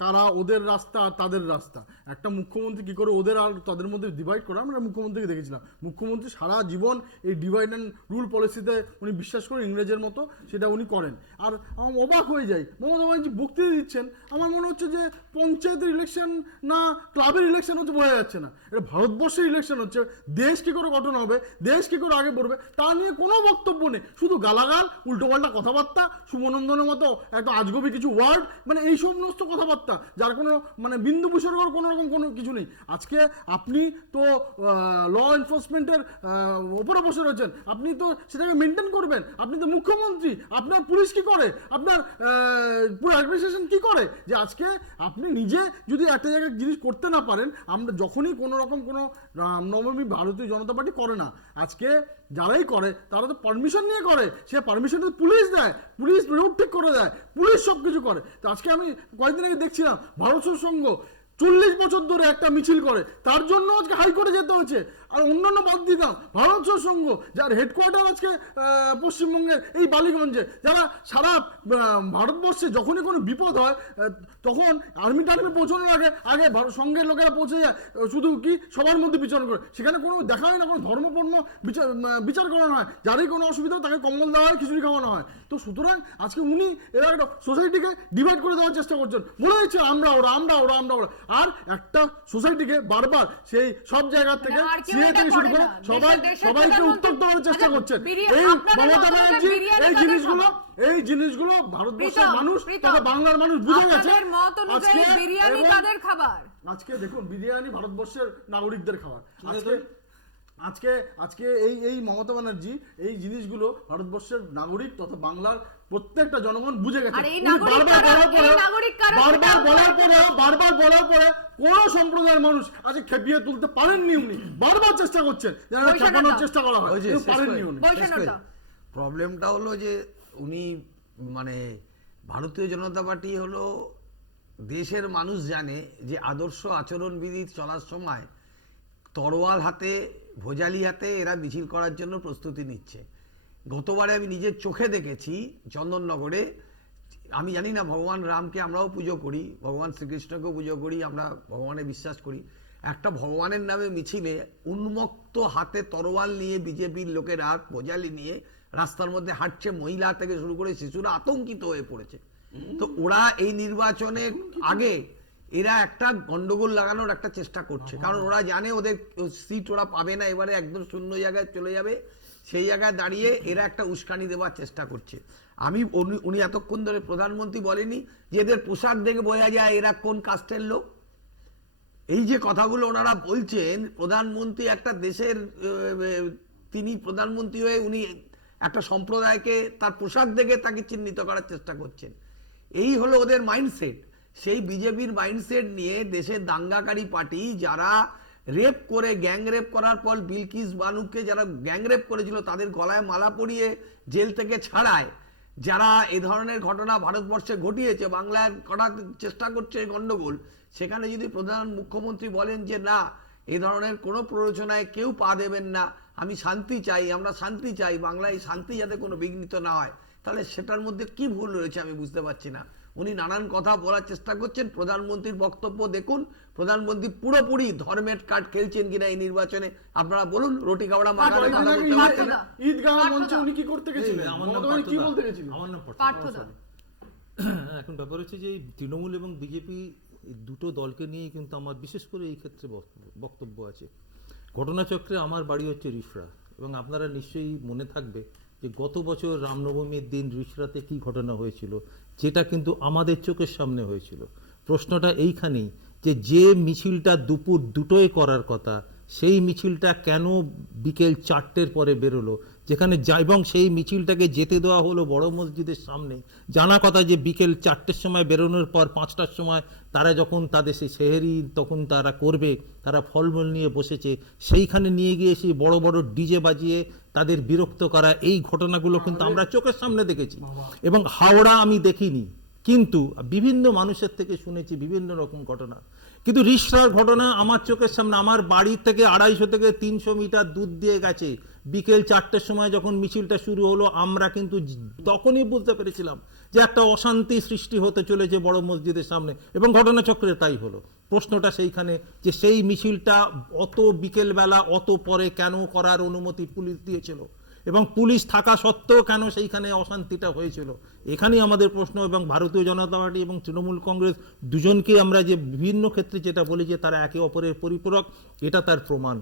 কারা ওদের রাস্তা আর তাদের রাস্তা। একটা মুখ্যমন্ত্রী কি করে ওদের আর তাদের মধ্যে ডিভাইড করে, আমরা মুখ্যমন্ত্রীকে দেখেছিলাম। মুখ্যমন্ত্রী সারা জীবন এই ডিভাইড অ্যান্ড রুল পলিসিতে উনি বিশ্বাস করেন, ইংরেজের মতো সেটা উনি করেন। আর আমার অবাক হয়ে যায়, মমতা ব্যানার্জি বক্তৃতা দিচ্ছেন, আমার মনে হচ্ছে যে পঞ্চায়েতের ইলেকশন না ক্লাবের ইলেকশন হচ্ছে, বোঝা যাচ্ছে না। এটা ভারতবর্ষের ইলেকশন হচ্ছে। দেশ কি করে গঠন হবে, দেশ কি করে আগে পড়বে, তা নিয়ে কোনো বক্তব্য নেই, শুধু গালাগাল, উল্টোপাল্টা কথাবার্তা, শুভনন্দনের মতো একটা আজগবি কিছু ওয়ার্ড, মানে এই সমস্ত কথাবার্তা, যার কোনো মানে বিন্দু বিসর্গর কোনো রকম কোনো কিছু নেই। আজকে আপনি তো ল এনফোর্সমেন্টের ওপরে বসে রয়েছেন, আপনি তো সেটাকে মেনটেন করবেন। আপনি তো মুখ্যমন্ত্রী, আপনার পুলিশ কি করে, আপনার পুরো অ্যাডমিনিস্ট্রেশন কি করে, যে আজকে আপনি নিজে যদি একটা জায়গায় জিনিস করতে না পারেন। আমরা যখনই কোনো রকম কোনো রামনবমী ভারতীয় জনতা পার্টি করে না, আজকে যারাই করে তারা তো পারমিশন নিয়ে করে, সে পারমিশন পুলিশ দেয়, পুলিশ রুট ঠিক করে দেয়, পুলিশ সব কিছু করে। তো আজকে আমি কয়েকদিন আগে দেখছিলাম ভারত সংঘ 40 বছর ধরে একটা মিছিল করে, তার জন্য আজকে হাইকোর্টে যেতে হয়েছে। আর অন্যান্য বাদ দিতাম, ভারত সংঘ যার হেডকোয়ার্টার আজকে পশ্চিমবঙ্গের এই বালিগঞ্জে, যারা সারা ভারতবর্ষে যখনই কোনো বিপদ হয় তখন আর্মি টার্মি পৌঁছানোর আগে সঙ্গের লোকেরা পৌঁছে যায়, শুধু কি সবার মধ্যে বিচারণ করে। সেখানে কোনো দেখা হয় না, কোনো ধর্মপূর্ণ বিচার করানো হয়, যারই কোনো অসুবিধা তাকে কম্বল দেওয়া হয়, খিচুড়ি খাওয়ানো হয়। তো সুতরাং আজকে উনি এরা একটা সোসাইটিকে ডিভাইড করে দেওয়ার চেষ্টা করছেন, বলে দিচ্ছে আমরা ওরা আমরা ওরা আমরা ওরা। আর একটা সোসাইটিকে বারবার সেই সব জায়গা থেকে থেকে শুরু করে সবাইকে উত্তপ্ত করার চেষ্টা করছেন। এই মমতা ব্যানার্জি এই জিনিসগুলো ভারতবর্ষের মানুষ তথা বাংলার মানুষ বুঝে গেছে। আজকে দেখুন, বিরিয়ানি ভারতবর্ষের নাগরিকদের খাবার। আজকে এই মমতা ব্যানার্জি এই জিনিসগুলো ভারতবর্ষের নাগরিক তথা বাংলার প্রত্যেকটা জনগণ বুঝে গেছে। বারবার বলার পরে কোন সম্প্রদায়ের মানুষ আজকে খেপিয়ে তুলতে পারেননি। উনি বারবার চেষ্টা করছেন, খেপানোর চেষ্টা করা হয়, পারেননি উনি। প্রবলেমটা হলো যে উনি মানে ভারতীয় জনতা পার্টি হলো দেশের মানুষ জানে যে আদর্শ আচরণবিধি চলার সময় তরোয়াল হাতে ভোজালি হাতে এরা মিছিল করার জন্য প্রস্তুতি নিচ্ছে। গতবারে আমি নিজের চোখে দেখেছি চন্দননগরে। আমি জানি না, ভগবান রামকে আমরাও পুজো করি, ভগবান শ্রীকৃষ্ণকেও পুজো করি, আমরা ভগবানে বিশ্বাস করি। একটা ভগবানের নামে মিছিলে উন্মুক্ত হাতে তরোয়াল নিয়ে বিজেপির লোকেরা ভোজালি নিয়ে রাস্তার মধ্যে হাঁটছে, মহিলা থেকে শুরু করে শিশুরা আতঙ্কিত হয়ে পড়েছে। তো ওরা এই নির্বাচনের আগে এরা একটা গন্ডগোল লাগানোর একটা চেষ্টা করছে, কারণ ওরা জানে ওদের সিট ওরা পাবে না, এবারে একদম শূন্য জায়গায় চলে যাবে। সেই জায়গায় দাঁড়িয়ে এরা একটা উস্কানি দেওয়ার চেষ্টা করছে। উনি এতক্ষণ ধরে প্রধানমন্ত্রী বলেনি যে এদের পোশাক দেখে বোঝা যায় এরা কোন কাস্টের লোক। এই যে কথাগুলো ওনারা বলছেন, প্রধানমন্ত্রী একটা দেশের তিনি প্রধানমন্ত্রী হয়ে উনি একটা সম্প্রদায়কে তার পোশাক দেখে তাকে চিহ্নিত করার চেষ্টা করছেন। এই হলো ওদের মাইন্ডসেট। সেই বিজেপির মাইন্ডসেট নিয়ে দেশের দাঙ্গাকারী পার্টি যারা রেপ করে, গ্যাং রেপ করার পর বিলকিস বানুকে যারা গ্যাং রেপ করেছিল তাদের গলায় মালা পরিয়ে জেল থেকে ছাড়ায়, যারা এ ধরনের ঘটনা ভারতবর্ষে ঘটিয়েছে, বাংলায় করার চেষ্টা করছে গন্ডগোল, সেখানে যদি মুখ্যমন্ত্রী বলেন যে না, এ ধরনের কোনো প্ররোচনায় কেউ পা দেবেন না, আমি শান্তি চাই, আমরা শান্তি চাই, বাংলায় শান্তি যাতে কোনো বিঘ্নিত না হয়, তাহলে সেটার মধ্যে কি ভুল রয়েছে আমি বুঝতে পারছি না। উনি নানান কথা বলার চেষ্টা করছেন। প্রধানমন্ত্রীর বক্তব্য দেখুন, প্রধানমন্ত্রী পুরোপুরি ধর্মের কার্ড খেলছেন কিনা এই নির্বাচনে আপনারা বলুন। রুটি খাওয়া মাখানে কথা বলতে পারছেন না। ঈদগাহ মঞ্চে উনি কি করতে গেছিলেন, কি বলতে গেছিলেন? এখন ব্যাপার হচ্ছে যে তৃণমূল এবং বিজেপি এই দুটো দলকে নিয়েই কিন্তু আমার বিশেষ করে এই ক্ষেত্রে বক্তব্য আছে। ঘটনাচক্রে আমার বাড়ি হচ্ছে রিষড়া, এবং আপনারা নিশ্চয়ই মনে থাকবে যে গত বছর রামনবমীর দিন রিষড়াতে কী ঘটনা হয়েছিল, যেটা কিন্তু আমাদের চোখের সামনে হয়েছিল। প্রশ্নটা এইখানেই যে মিছিলটা দুপুর 2টোয় করার কথা, সেই মিছিলটা কেন বিকেল 4টের পরে বেরোলো, যেখানে এবং সেই মিছিলটাকে যেতে দেওয়া হলো বড় মসজিদের সামনে। জানা কথা যে বিকেল 4টের সময় বেরোনোর পর 5টার সময় তারা যখন তাদের সেই সেহেরি তখন তারা করবে, তারা ফলমূল নিয়ে বসেছে, সেইখানে নিয়ে গিয়ে সেই বড় বড় ডিজে বাজিয়ে তাদের বিরক্ত করা, এই ঘটনাগুলো কিন্তু আমরা চোখের সামনে দেখেছি। এবং হাওড়া আমি দেখিনি, কিন্তু বিভিন্ন মানুষের থেকে শুনেছি বিভিন্ন রকম ঘটনা। কিন্তু রিষড়ার ঘটনা আমার চোখের সামনে, আমার বাড়ি থেকে 250 থেকে 300 মিটার দূর দিয়ে গেছে। বিকেল 4টের সময় যখন মিছিলটা শুরু হলো, আমরা কিন্তু তখনই বুঝতে পেরেছিলাম যে একটা অশান্তি সৃষ্টি হতে চলেছে বড় মসজিদের সামনে, এবং ঘটনাচক্রে তাই হলো। প্রশ্নটা সেইখানে যে সেই মিছিলটা অত বিকেলবেলা অত পরে কেন করার অনুমতি পুলিশ দিয়েছিল, এবং পুলিশ থাকা সত্ত্বেও কেন সেইখানে অশান্তিটা হয়েছিল, এখানেই আমাদের প্রশ্ন। এবং ভারতীয় জনতা পার্টি এবং তৃণমূল কংগ্রেস দুজনকে আমরা যে বিভিন্ন ক্ষেত্রে যেটা বলি যে তারা একে অপরের পরিপূরক, এটা তার প্রমাণ।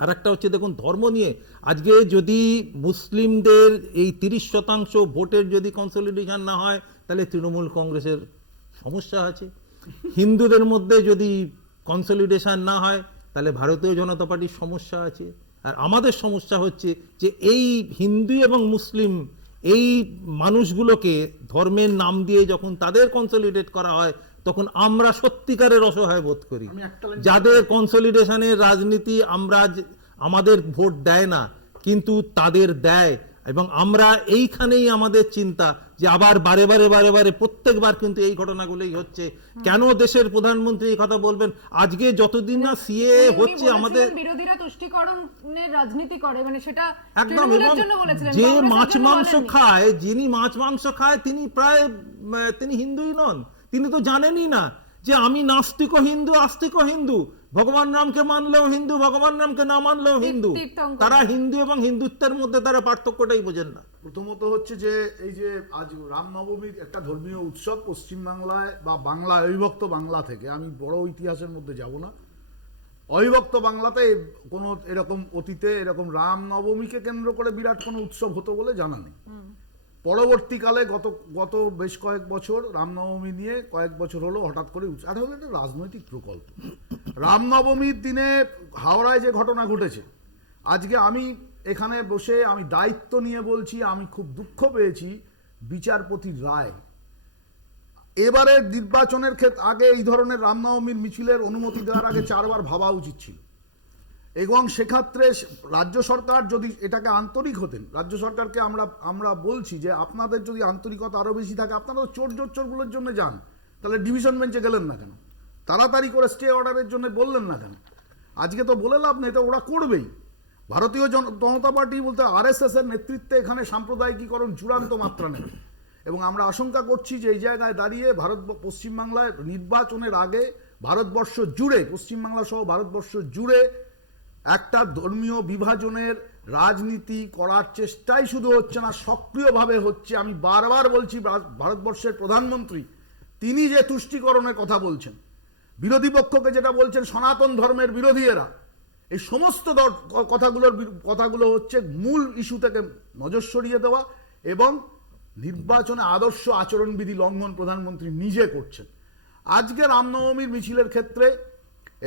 আর একটা হচ্ছে দেখুন, ধর্ম নিয়ে আজকে যদি মুসলিমদের এই 30% ভোটের যদি কনসলিডেশন না হয়, তাহলে তৃণমূল কংগ্রেসের সমস্যা আছে। হিন্দুদের মধ্যে যদি কনসলিডেশন না হয়, তাহলে ভারতীয় জনতা পার্টির সমস্যা আছে। আর আমাদের সমস্যা হচ্ছে যে এই হিন্দু এবং মুসলিম এই মানুষগুলোকে ধর্মের নাম দিয়ে যখন তাদের কনসলিডেট করা হয়, তখন আমরা সত্যিকারের অসহায় বোধ করি। যাদের কনসলিডেশনের রাজনীতি আমাদের ভোট দেয় না, কিন্তু তাদের দেয়, এবং আমরা এইখানেই আমাদের চিন্তা যে আবার বারে বারে প্রত্যেকবার কিন্তু এই ঘটনাগুলোই হচ্ছে। কেন দেশের প্রধানমন্ত্রী এই কথা বলবেন? আজকে যতদিন না সিএ হচ্ছে, আমাদের বিরোধীরা তুষ্টিকরণের রাজনীতি করে, মানে সেটা একদম। তৃণমূলের এবং জন্য বলেছিলেন, যে কংগ্রেসের মাছ জন্য মাংস বলেননি। খায়, যিনি মাছ মাংস খায়, তিনি হিন্দুই নন। তিনি তো জানেনই না যে আমি নাস্তিক হিন্দু, আস্তিক হিন্দু, ভগবান রামকে মানলেও হিন্দু, ভগবান রামকে না মানলেও হিন্দু। তারা হিন্দু এবং হিন্দুত্বের মধ্যে তারা পার্থক্যটাই বোঝেন না। প্রথমত হচ্ছে যে এই যে আজ রামনবমীর একটা ধর্মীয় উৎসব পশ্চিমবাংলায় বা বাংলা অবিভক্ত বাংলা থেকে, আমি বড় ইতিহাসের মধ্যে যাব না, অবিভক্ত বাংলাতে কোনো এরকম অতীতে এরকম রামনবমীকে কেন্দ্র করে বিরাট কোনো উৎসব হতো বলে জানা নেই। পরবর্তীকালে গত বেশ কয়েক বছর রামনবমী নিয়ে কয়েক বছর হলো হঠাৎ করে এটা হলো একটা রাজনৈতিক প্রকল্প। রামনবমীর দিনে হাওড়ায় যে ঘটনা ঘটেছে, আজকে আমি এখানে বসে আমি দায়িত্ব নিয়ে বলছি, আমি খুব দুঃখ পেয়েছি বিচারপতির রায়। এবারে নির্বাচনের আগে এই ধরনের রামনবমীর মিছিলের অনুমতি দেওয়ার আগে 4বার ভাবা উচিত ছিল। এবং সেক্ষেত্রে রাজ্য সরকার যদি এটাকে আন্তরিক হতেন, রাজ্য সরকারকে আমরা বলছি যে আপনাদের যদি আন্তরিকতা আরও বেশি থাকে, আপনারা তো চোরগুলোর জন্য যান, তাহলে ডিভিশন বেঞ্চে গেলেন না কেন? তাড়াতাড়ি করে স্টে অর্ডারের জন্য বললেন না কেন? আজকে তো বলে লাভ নেই, এটা ওরা করবেই। ভারতীয় জনতা পার্টি বলতে আরএসএস এর নেতৃত্বে এখানে সাম্প্রদায়িকীকরণ চূড়ান্ত মাত্রা নেবে, এবং আমরা আশঙ্কা করছি যে এই জায়গায় দাঁড়িয়ে পশ্চিমবাংলায় নির্বাচনের আগে ভারতবর্ষ জুড়ে, পশ্চিমবাংলা সহ ভারতবর্ষ জুড়ে একটা ধর্মীয় বিভাজনের রাজনীতি করার চেষ্টাই শুধু হচ্ছে না, সক্রিয়ভাবে হচ্ছে। আমি বারবার বলছি, ভারতবর্ষের প্রধানমন্ত্রী তিনি যে তুষ্টিকরণের কথা বলছেন, বিরোধী পক্ষকে যেটা বলছেন সনাতন ধর্মের বিরোধী এরা, এই সমস্ত কথাগুলো হচ্ছে মূল ইস্যু থেকে নজর সরিয়ে দেওয়া এবং নির্বাচনে আদর্শ আচরণবিধি লঙ্ঘন প্রধানমন্ত্রী নিজে করছেন। আজকে রামনবমীর মিছিলের ক্ষেত্রে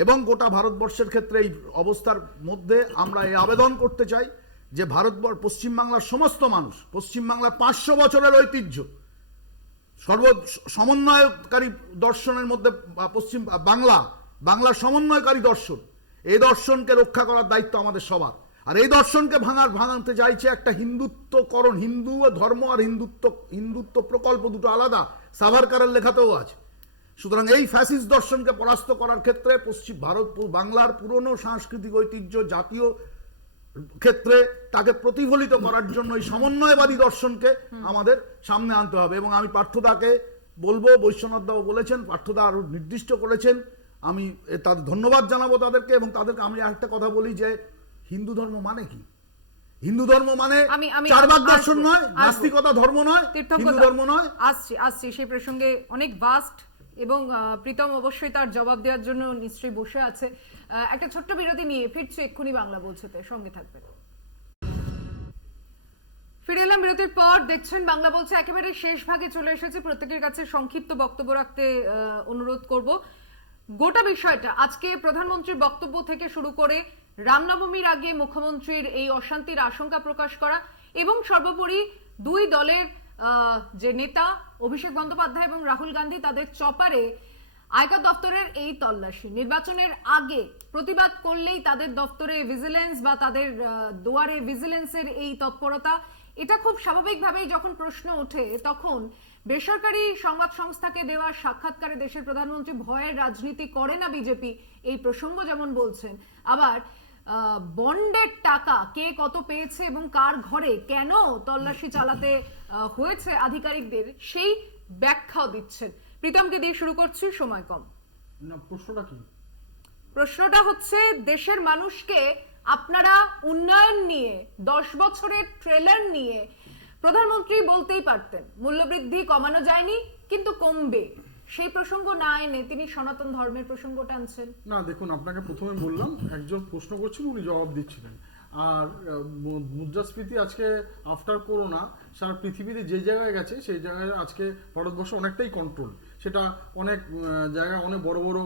এবং গোটা ভারতবর্ষের ক্ষেত্রে এই অবস্থার মধ্যে আমরা এই আবেদন করতে চাই যে পশ্চিমবাংলার সমস্ত মানুষ, পশ্চিমবাংলার 500 বছরের ঐতিহ্য, সমন্বয়কারী দর্শনের মধ্যে বাংলার সমন্বয়কারী দর্শন, এই দর্শনকে রক্ষা করার দায়িত্ব আমাদের সবার। আর এই দর্শনকে ভাঙাতে চাইছে একটা হিন্দুত্বকরণ, হিন্দু ধর্ম আর হিন্দুত্ব প্রকল্প দুটো আলাদা, সাভারকারের লেখাতেও আছে। সুতরাং এই ফ্যাসিস্ট দর্শনকে পরাস্ত করার ক্ষেত্রে বাংলার পুরনো সাংস্কৃতিক ঐতিহ্য জাতীয় ক্ষেত্রে তাকে প্রতিফলিত করার জন্য এই সমন্বয়বাদী দর্শনকে আমাদের সামনে আনতে হবে। এবং আমি পার্থদাকে বলবো, বৈশ্বনাথদাও বলেছেন, পার্থদা আরো নির্দিষ্ট করেছেন, আমি তাদের ধন্যবাদ জানাবো তাদেরকে। এবং তাদেরকে আমি একটা কথা বলি যে হিন্দু ধর্ম মানে কি? হিন্দু ধর্ম মানে চারবাক দর্শন নয়, নাস্তিকতা ধর্ম নয়, হিন্দু ধর্ম নয়। আসছি সেই প্রসঙ্গে, অনেক ভাস্ট এবং প্রীতম অবশ্যই তার জবাব দেওয়ার জন্য নিশ্চয়ই বসে আছে। একটা ছোট্ট বিরতি নিয়ে ফিরছি এক্ষুনি বাংলা বলছেতে, সঙ্গে থাকবেন। ফিরে এলাম বিরতির পর, দেখছেন বাংলা বলছে একেবারে শেষ ভাগে চলে এসেছে। প্রত্যেকের কাছে সংক্ষিপ্ত বক্তব্য রাখতে অনুরোধ করব। গোটা বিষয়টা আজকে প্রধানমন্ত্রীর বক্তব্য থেকে শুরু করে রামনবমীর আগে মুখ্যমন্ত্রীর এই অশান্তির আশঙ্কা প্রকাশ করা এবং সর্বোপরি দুই দলের যে নেতা অভিষেক বন্দ্যোপাধ্যায় এবং রাহুল গান্ধী তাদের চপারে আয়কর দপ্তরের এই তল্লাশি, নির্বাচনের আগে প্রতিবাদ করলেই তাদের দপ্তরে ভিজিলেন্স বা তাদের দুয়ারে ভিজিলেন্সের এই তৎপরতা, এটা খুব স্বাভাবিকভাবেই যখন প্রশ্ন ওঠে তখন বেসরকারি সংবাদ সংস্থাকে দেওয়া সাক্ষাৎকারে দেশের প্রধানমন্ত্রী ভয়ের রাজনীতি করে না বিজেপি, এই প্রসঙ্গ যেমন বলছেন, আবার বন্ডের টাকা কে কত পেয়েছে এবং কার ঘরে কেন তল্লাশি চালাতে হয়েছে আধিকারিকদের সেই ব্যাখ্যাও দিচ্ছেন। প্রীতমকে দিয়ে শুরু করছি, সময় কম। না, প্রশ্নটা কি? প্রশ্নটা হচ্ছে দেশের মানুষকে আপনারা উন্নয়ন নিয়ে 10 বছরের ট্রেলার নিয়ে প্রধানমন্ত্রী বলতেই পারতেন মূল্যবৃদ্ধি কমানো যায়নি কিন্তু কমবে, সেই প্রসঙ্গ না এনে তিনি সনাতন ধর্মের প্রসঙ্গ টানছেন। না দেখুন, আপনাকে প্রথমে বললাম একজন প্রশ্ন করছিল, উনি জবাব দিচ্ছিলেন। আর মুদ্রাস্ফীতি আজকে আফটার করোনা সারা পৃথিবীতে যে জায়গায় গেছে সেই জায়গায় আজকে ভারতবর্ষ অনেকটাই কন্ট্রোল, সেটা অনেক জায়গায় অনেক বড় বড়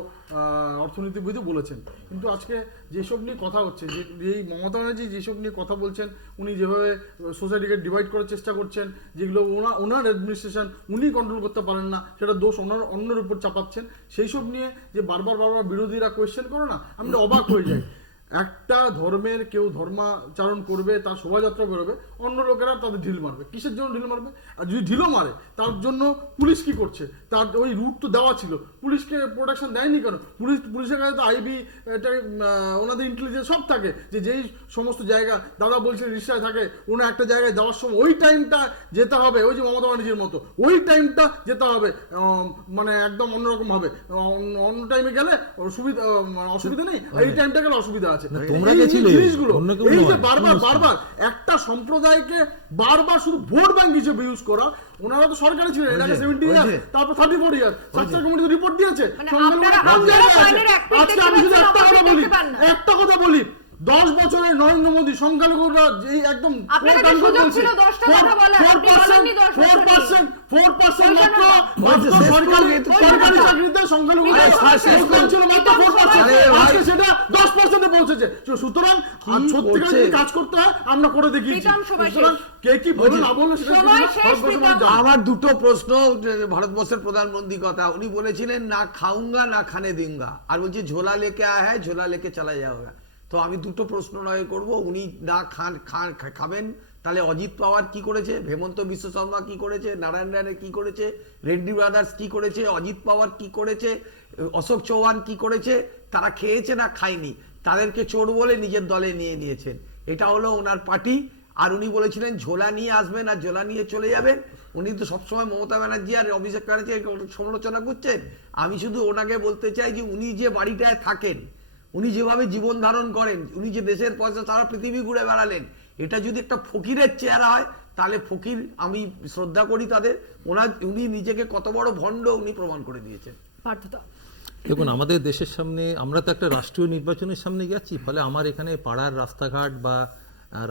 অর্থনীতিবিদও বলেছেন। কিন্তু আজকে যেসব নিয়ে কথা হচ্ছে, যে এই মমতা ব্যানার্জি যেসব নিয়ে কথা বলছেন, উনি যেভাবে সোসাইটিকে ডিভাইড করার চেষ্টা করছেন, যেগুলো ওনার অ্যাডমিনিস্ট্রেশন উনি কন্ট্রোল করতে পারেন না, সেটা দোষ অন্যের উপর চাপাচ্ছেন, সেই সব নিয়ে যে বারবার বিরোধীরা কোয়েশ্চেন করে না, আমি অবাক হয়ে যাই। একটা ধর্মের কেউ ধর্মাচরণ করবে, তার শোভাযাত্রা বেরোবে, অন্য লোকেরা তাদের ঢিল মারবে। কিসের জন্য ঢিল মারবে? আর যদি ঢিলও মারে তার জন্য পুলিশ কি করছে? তার ওই রুট তো দেওয়া ছিল, পুলিশকে প্রোটেকশন দেয়নি কেন? পুলিশের কাছে তো আইবি, এটা ওনাদের ইন্টেলিজেন্স সব থাকে, যে যেই সমস্ত জায়গা দাদা বলছে রিক্সায় থাকে, ওনার একটা জায়গায় যাওয়ার সময় ওই টাইমটা যেতে হবে, ওই যে মমতা ব্যানার্জির মতো ওই টাইমটা যেতে হবে, মানে একদম অন্যরকম হবে। অন্য টাইমে গেলে অসুবিধা নেই, এই টাইমটা গেলে অসুবিধা আছে। বারবার একটা সম্প্রদায়কে বারবার শুধু ভোট ব্যাংক হিসেবে ইউজ করা। ওনারা তো সরকারি ছিলেন, এটাকে 70 ইয়ার, তারপর 34 ইয়ার সার্চার কমিটি রিপোর্ট দিয়েছে। আজকে আমি শুধু একটা কথা বলি, 10 বছরে নরেন্দ্র মোদী সংখ্যালঘুরা এই একদম 4% মাত্র সরকারি চাকরিতে সংখ্যালঘু সেটা 10% পৌঁছেছে। সুতরাং সত্যিকার কাজ করতে হয়, আমরা করে দেখিয়েছি। কে কি বলে না বললো সেটা আমার দুটো প্রশ্ন ভারতবর্ষের প্রধানমন্ত্রী কথা, উনি বলেছিলেন না খাউঙ্গা না খানে দেঙ্গা, আর বলছে ঝোলা লেকে আয়া হ্যায় ঝোলা লেকে চালা যাওয়া। তো আমি দুটো প্রশ্ন নয় করব, উনি না খাবেন তাহলে অজিত পাওয়ার কি করেছে, হেমন্ত বিশ্ব শর্মা কি করেছে, নারায়ণ রায় কি করেছে, রেড্ডি ব্রাদার্স কি করেছে, অজিত পাওয়ার কি করেছে, অশোক চৌহান কি করেছে, তারা খেয়েছে না খায়নি, তাদেরকে চোর বলে নিজের দলে নিয়ে নিয়েছেন। এটা হলো ওনার পার্টি। আর উনি বলেছিলেন ঝোলা নিয়ে আসবেন আর ঝোলা নিয়ে চলে যাবেন। উনি তো সবসময় মমতা ব্যানার্জি আর অভিষেক ব্যানার্জি সমালোচনা করছেন। আমি শুধু ওনাকে বলতে চাই যে উনি যে বাড়িটায় থাকেন, উনি যেভাবে জীবন ধারণ করেন, উনি যে দেশের পয়সা সারা পৃথিবী ঘুরে বেড়ালেন, এটা যদি একটা ফকিরের চেহারা হয় তাহলে ফকির, আমি শ্রদ্ধা করি তাদের। উনি নিজেকে কত বড় ভণ্ড উনি প্রমাণ করে দিয়েছেন। দেখুন, আমাদের দেশের সামনে আমরা তো একটা রাষ্ট্রীয় নির্বাচনের সামনে যাচ্ছি, ফলে আমার এখানে পাড়ার রাস্তাঘাট বা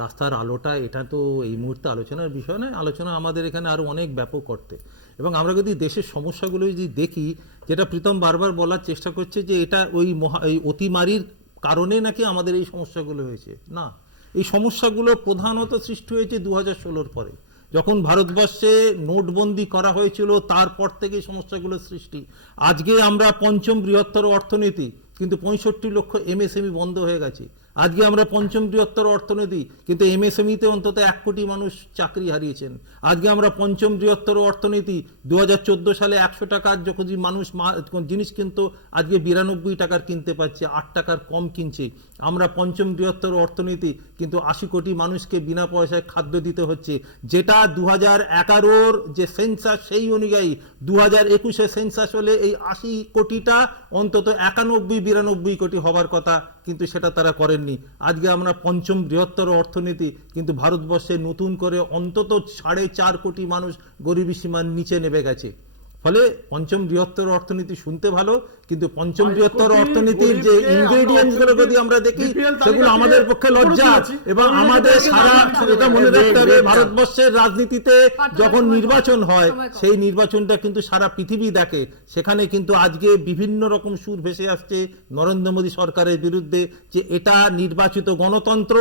রাস্তার আলোটা এটা তো এই মুহূর্তে আলোচনার বিষয় নয়। আলোচনা আমাদের এখানে আরও অনেক ব্যাপক করতে, এবং আমরা যদি দেশের সমস্যাগুলো যদি দেখি, যেটা প্রীতম বারবার বলার চেষ্টা করছে যে এটা ওই অতিমারির কারণে নাকি আমাদের এই সমস্যাগুলো হয়েছে, না। এই সমস্যাগুলো প্রধানত সৃষ্টি হয়েছে 2016 পরে, যখন ভারতবর্ষে নোটবন্দি করা হয়েছিল, তারপর থেকে সমস্যাগুলো সৃষ্টি। আজকে আমরা 5ম বৃহত্তর অর্থনীতি, কিন্তু 65 লক্ষ এমএসএমই বন্ধ হয়ে গেছে। আজকে আমরা 5ম বৃহত্তর অর্থনীতি, কিন্তু এমএসএমইতে অন্তত 1 কোটি মানুষ চাকরি হারিয়েছেন। আজকে আমরা 5ম বৃহত্তর অর্থনীতি, 2014 সালে 100 টাকার যখন মানুষ জিনিস কিনতো, আজকে 92 টাকার কিনতে পারছে, 8 টাকার কম কিনছে। আমরা 5ম বৃহত্তর অর্থনীতি, কিন্তু 80 কোটি মানুষকে বিনা পয়সায় খাদ্য দিতে হচ্ছে। যেটা 2011-র যে সেন্সাস, সেই অনুযায়ী 2021-এ সেন্সাস হলে এই 80 কোটিটা অন্তত 91-92 কোটি হবার কথা, কিন্তু সেটা তারা করেননি। আজকে আমরা 5ম বৃহত্তর অর্থনীতি, কিন্তু ভারতবর্ষে নতুন করে অন্তত 4.5 কোটি মানুষ গরিবী সীমার নিচে নেমে গেছে। ফলে পঞ্চম বৃহত্তর অর্থনীতি শুনতে ভালো, কিন্তু পঞ্চম বৃহত্তর অর্থনীতির যে ইনগ্রেডিয়েন্টস গুলো যদি আমরা দেখি সেগুলো আমাদের পক্ষে লজ্জা। এবং আমাদের সারা এটা মনে রাখতে হবে, ভারতবর্ষের রাজনীতিতে যখন নির্বাচন হয় সেই নির্বাচনটা কিন্তু সারা পৃথিবী দেখে। সেখানে কিন্তু আজকে বিভিন্ন রকম সুর ভেসে আসছে নরেন্দ্র মোদী সরকারের বিরুদ্ধে যে এটা নির্বাচিত গণতন্ত্র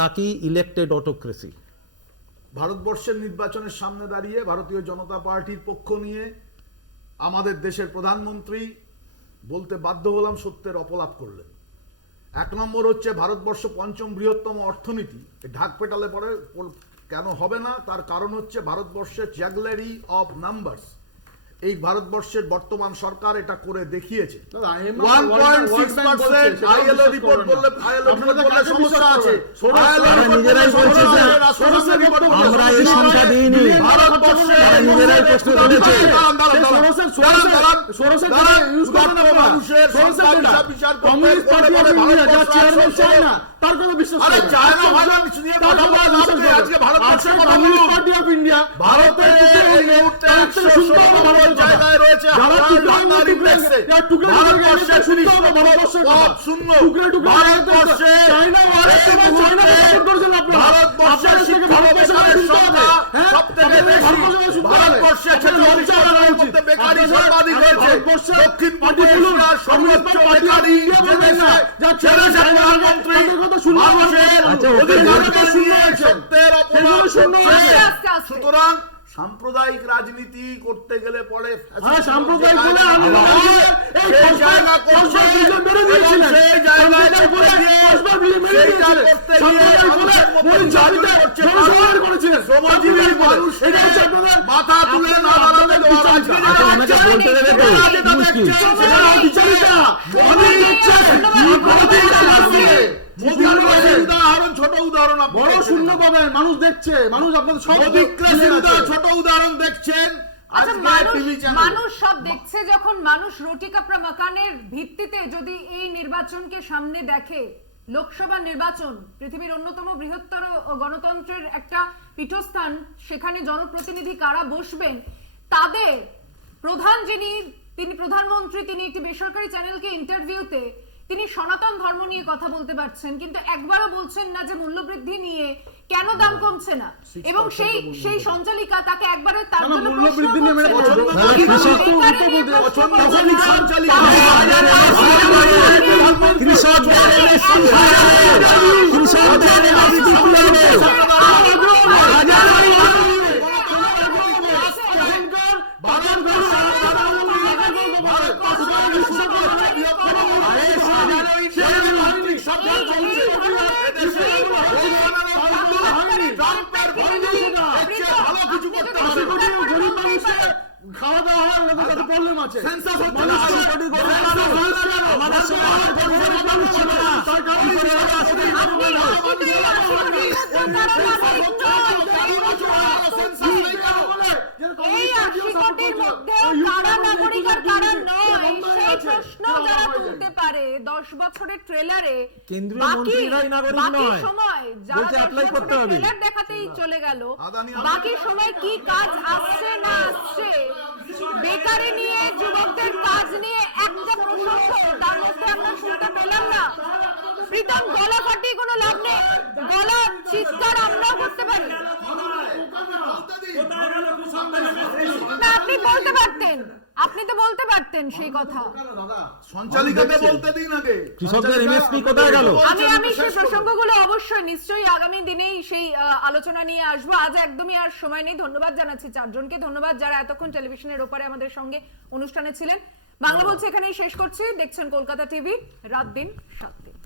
নাকি ইলেক্টেড অটোক্রেসি। ভারতবর্ষের নির্বাচনের সামনে দাঁড়িয়ে ভারতীয় জনতা পার্টির পক্ষ নিয়ে আমাদের দেশের প্রধানমন্ত্রী বলতে বাধ্য হলাম, সত্যের অপলাপ করলেন। 1 নম্বর হচ্ছে ভারতবর্ষ পঞ্চম বৃহত্তম অর্থনীতি, ঢাক পেটালে পরে কেন হবে না, তার কারণ হচ্ছে ভারতবর্ষের জ্যাগলারি অফ নাম্বারস। এই ভারতবর্ষের বর্তমান সরকার এটা করে দেখিয়েছে। 1.6% ILO রিপোর্ট বললে সমস্যা আছে। নিজেরাই বলছে যে আমরা এই সংখ্যা দিইনি, নিজেরাই প্রশ্ন তুলেছে। তার কথা বিশ্বাস আরে চায়না ভারত নিয়ে কথা বলা লাভ নেই, আজকে ভারতবর্ষের কথা বলুন। পার্টি অফ ইন্ডিয়া ভারতের এই মুহূর্তে 116 জায়গায় রয়েছে, ভারতবর্ষের পদ শূন্য। ভারতবর্ষের শিক্ষা গবেষণার সংখ্যা সবথেকে বেশি। ভারতবর্ষের 46% মধ্যে বেকারি সর্বাধিক হয়েছে। দক্ষিণ পূর্ব এশিয়ার সর্বোচ্চ বেকারি যে দেশে ছেড়েছে প্রধানমন্ত্রী, মানুষের অধিকারকে নিয়ে সত্যের অপমান করছে। সুতরাং সাম্প্রদায়িক রাজনীতি করতে গেলে পরে সাম্প্রদায়িক বলে সেই জায়গা করছে এবং সেই জায়গায় করতে গিয়ে সেইটা করতে গিয়ে মানুষের মধ্যে জাগরণ করছে। শ্রমজীবী মানুষ মাথা তুলে না দাঁড়াতে দেওয়া রাজনীতি বলতে দেবে তো ছোট উদাহরণ, বড় শূন্য পাবেন, মানুষ দেখছে, মানুষ আপনাদের সব ছোট উদাহরণ দেখছেন। আচ্ছা, মানুষ সব দেখছে, যখন মানুষ রুটি কাপড়া মাকানের ভিত্তিতে যদি এই নির্বাচনকে সামনে দেখে, লোকসভা নির্বাচন পৃথিবীর অন্যতম বৃহত্তর গণতন্ত্রের একটা পীঠস্থান, সেখানে জনপ্রতিনিধি কারা বসবেন, তাদের প্রধান তিনি প্রধানমন্ত্রী, তিনি একটি বেসরকারি চ্যানেলকে ইন্টারভিউতে তিনি সনাতন ধর্ম নিয়ে কথা বলতে পারছেন, কিন্তু একবারও বলছেন না যে মূল্যবৃদ্ধি নিয়ে কেন দাম কমছে না। এবং সেই সঞ্চালিকা তাকে একবারও তার জন্য প্রশ্ন খাওয়া দাওয়া হয়, ওদের প্রবলেম আছে। এই 80 কোটির মধ্যে কারা নাগরিক আর কারা নয়, সেই প্রশ্ন যারা তুলতে পারে 10 বছরের ট্রেলারে কেন্দ্রীয় মন্ত্রীরাই নাগরিক নয়, সময় যারা অ্যাপ্লাই করতে হবে ট্রেলার দেখাতেই চলে গেল, বাকি সময় কি কাজ আসছে না আসছে, বেকারি নিয়ে, যুবকদের কাজ নিয়ে একটা প্রসঙ্গ তার মধ্যে আমরা শুনতে পেলাম না। প্রীতম, গলা ফাটিয়ে কোনো লাভ নেই, গলা চিৎকার আমরাও করতে পারি না, আপনি বলতে পারতেন, আপনি তো বলতে পারতেন সেই কথা। সঞ্চালিকাকে বলতে দিন আগে। কৃষকদের এমএসপি কোথায় গেল? আমি সেই প্রসঙ্গগুলো অবশ্যই নিশ্চয়ই আগামী দিনেই সেই আলোচনা নিয়ে আসবো। আজ একদমই আর সময় নেই। ধন্যবাদ জানাচ্ছি চারজনকে, ধন্যবাদ যারা এতক্ষণ টেলিভিশনের ওপারে আমাদের সঙ্গে অনুষ্ঠানে ছিলেন। বাংলা বলছে এখানেই শেষ করছি। দেখছেন কলকাতা টিভি, রাত দিন 7 দিন।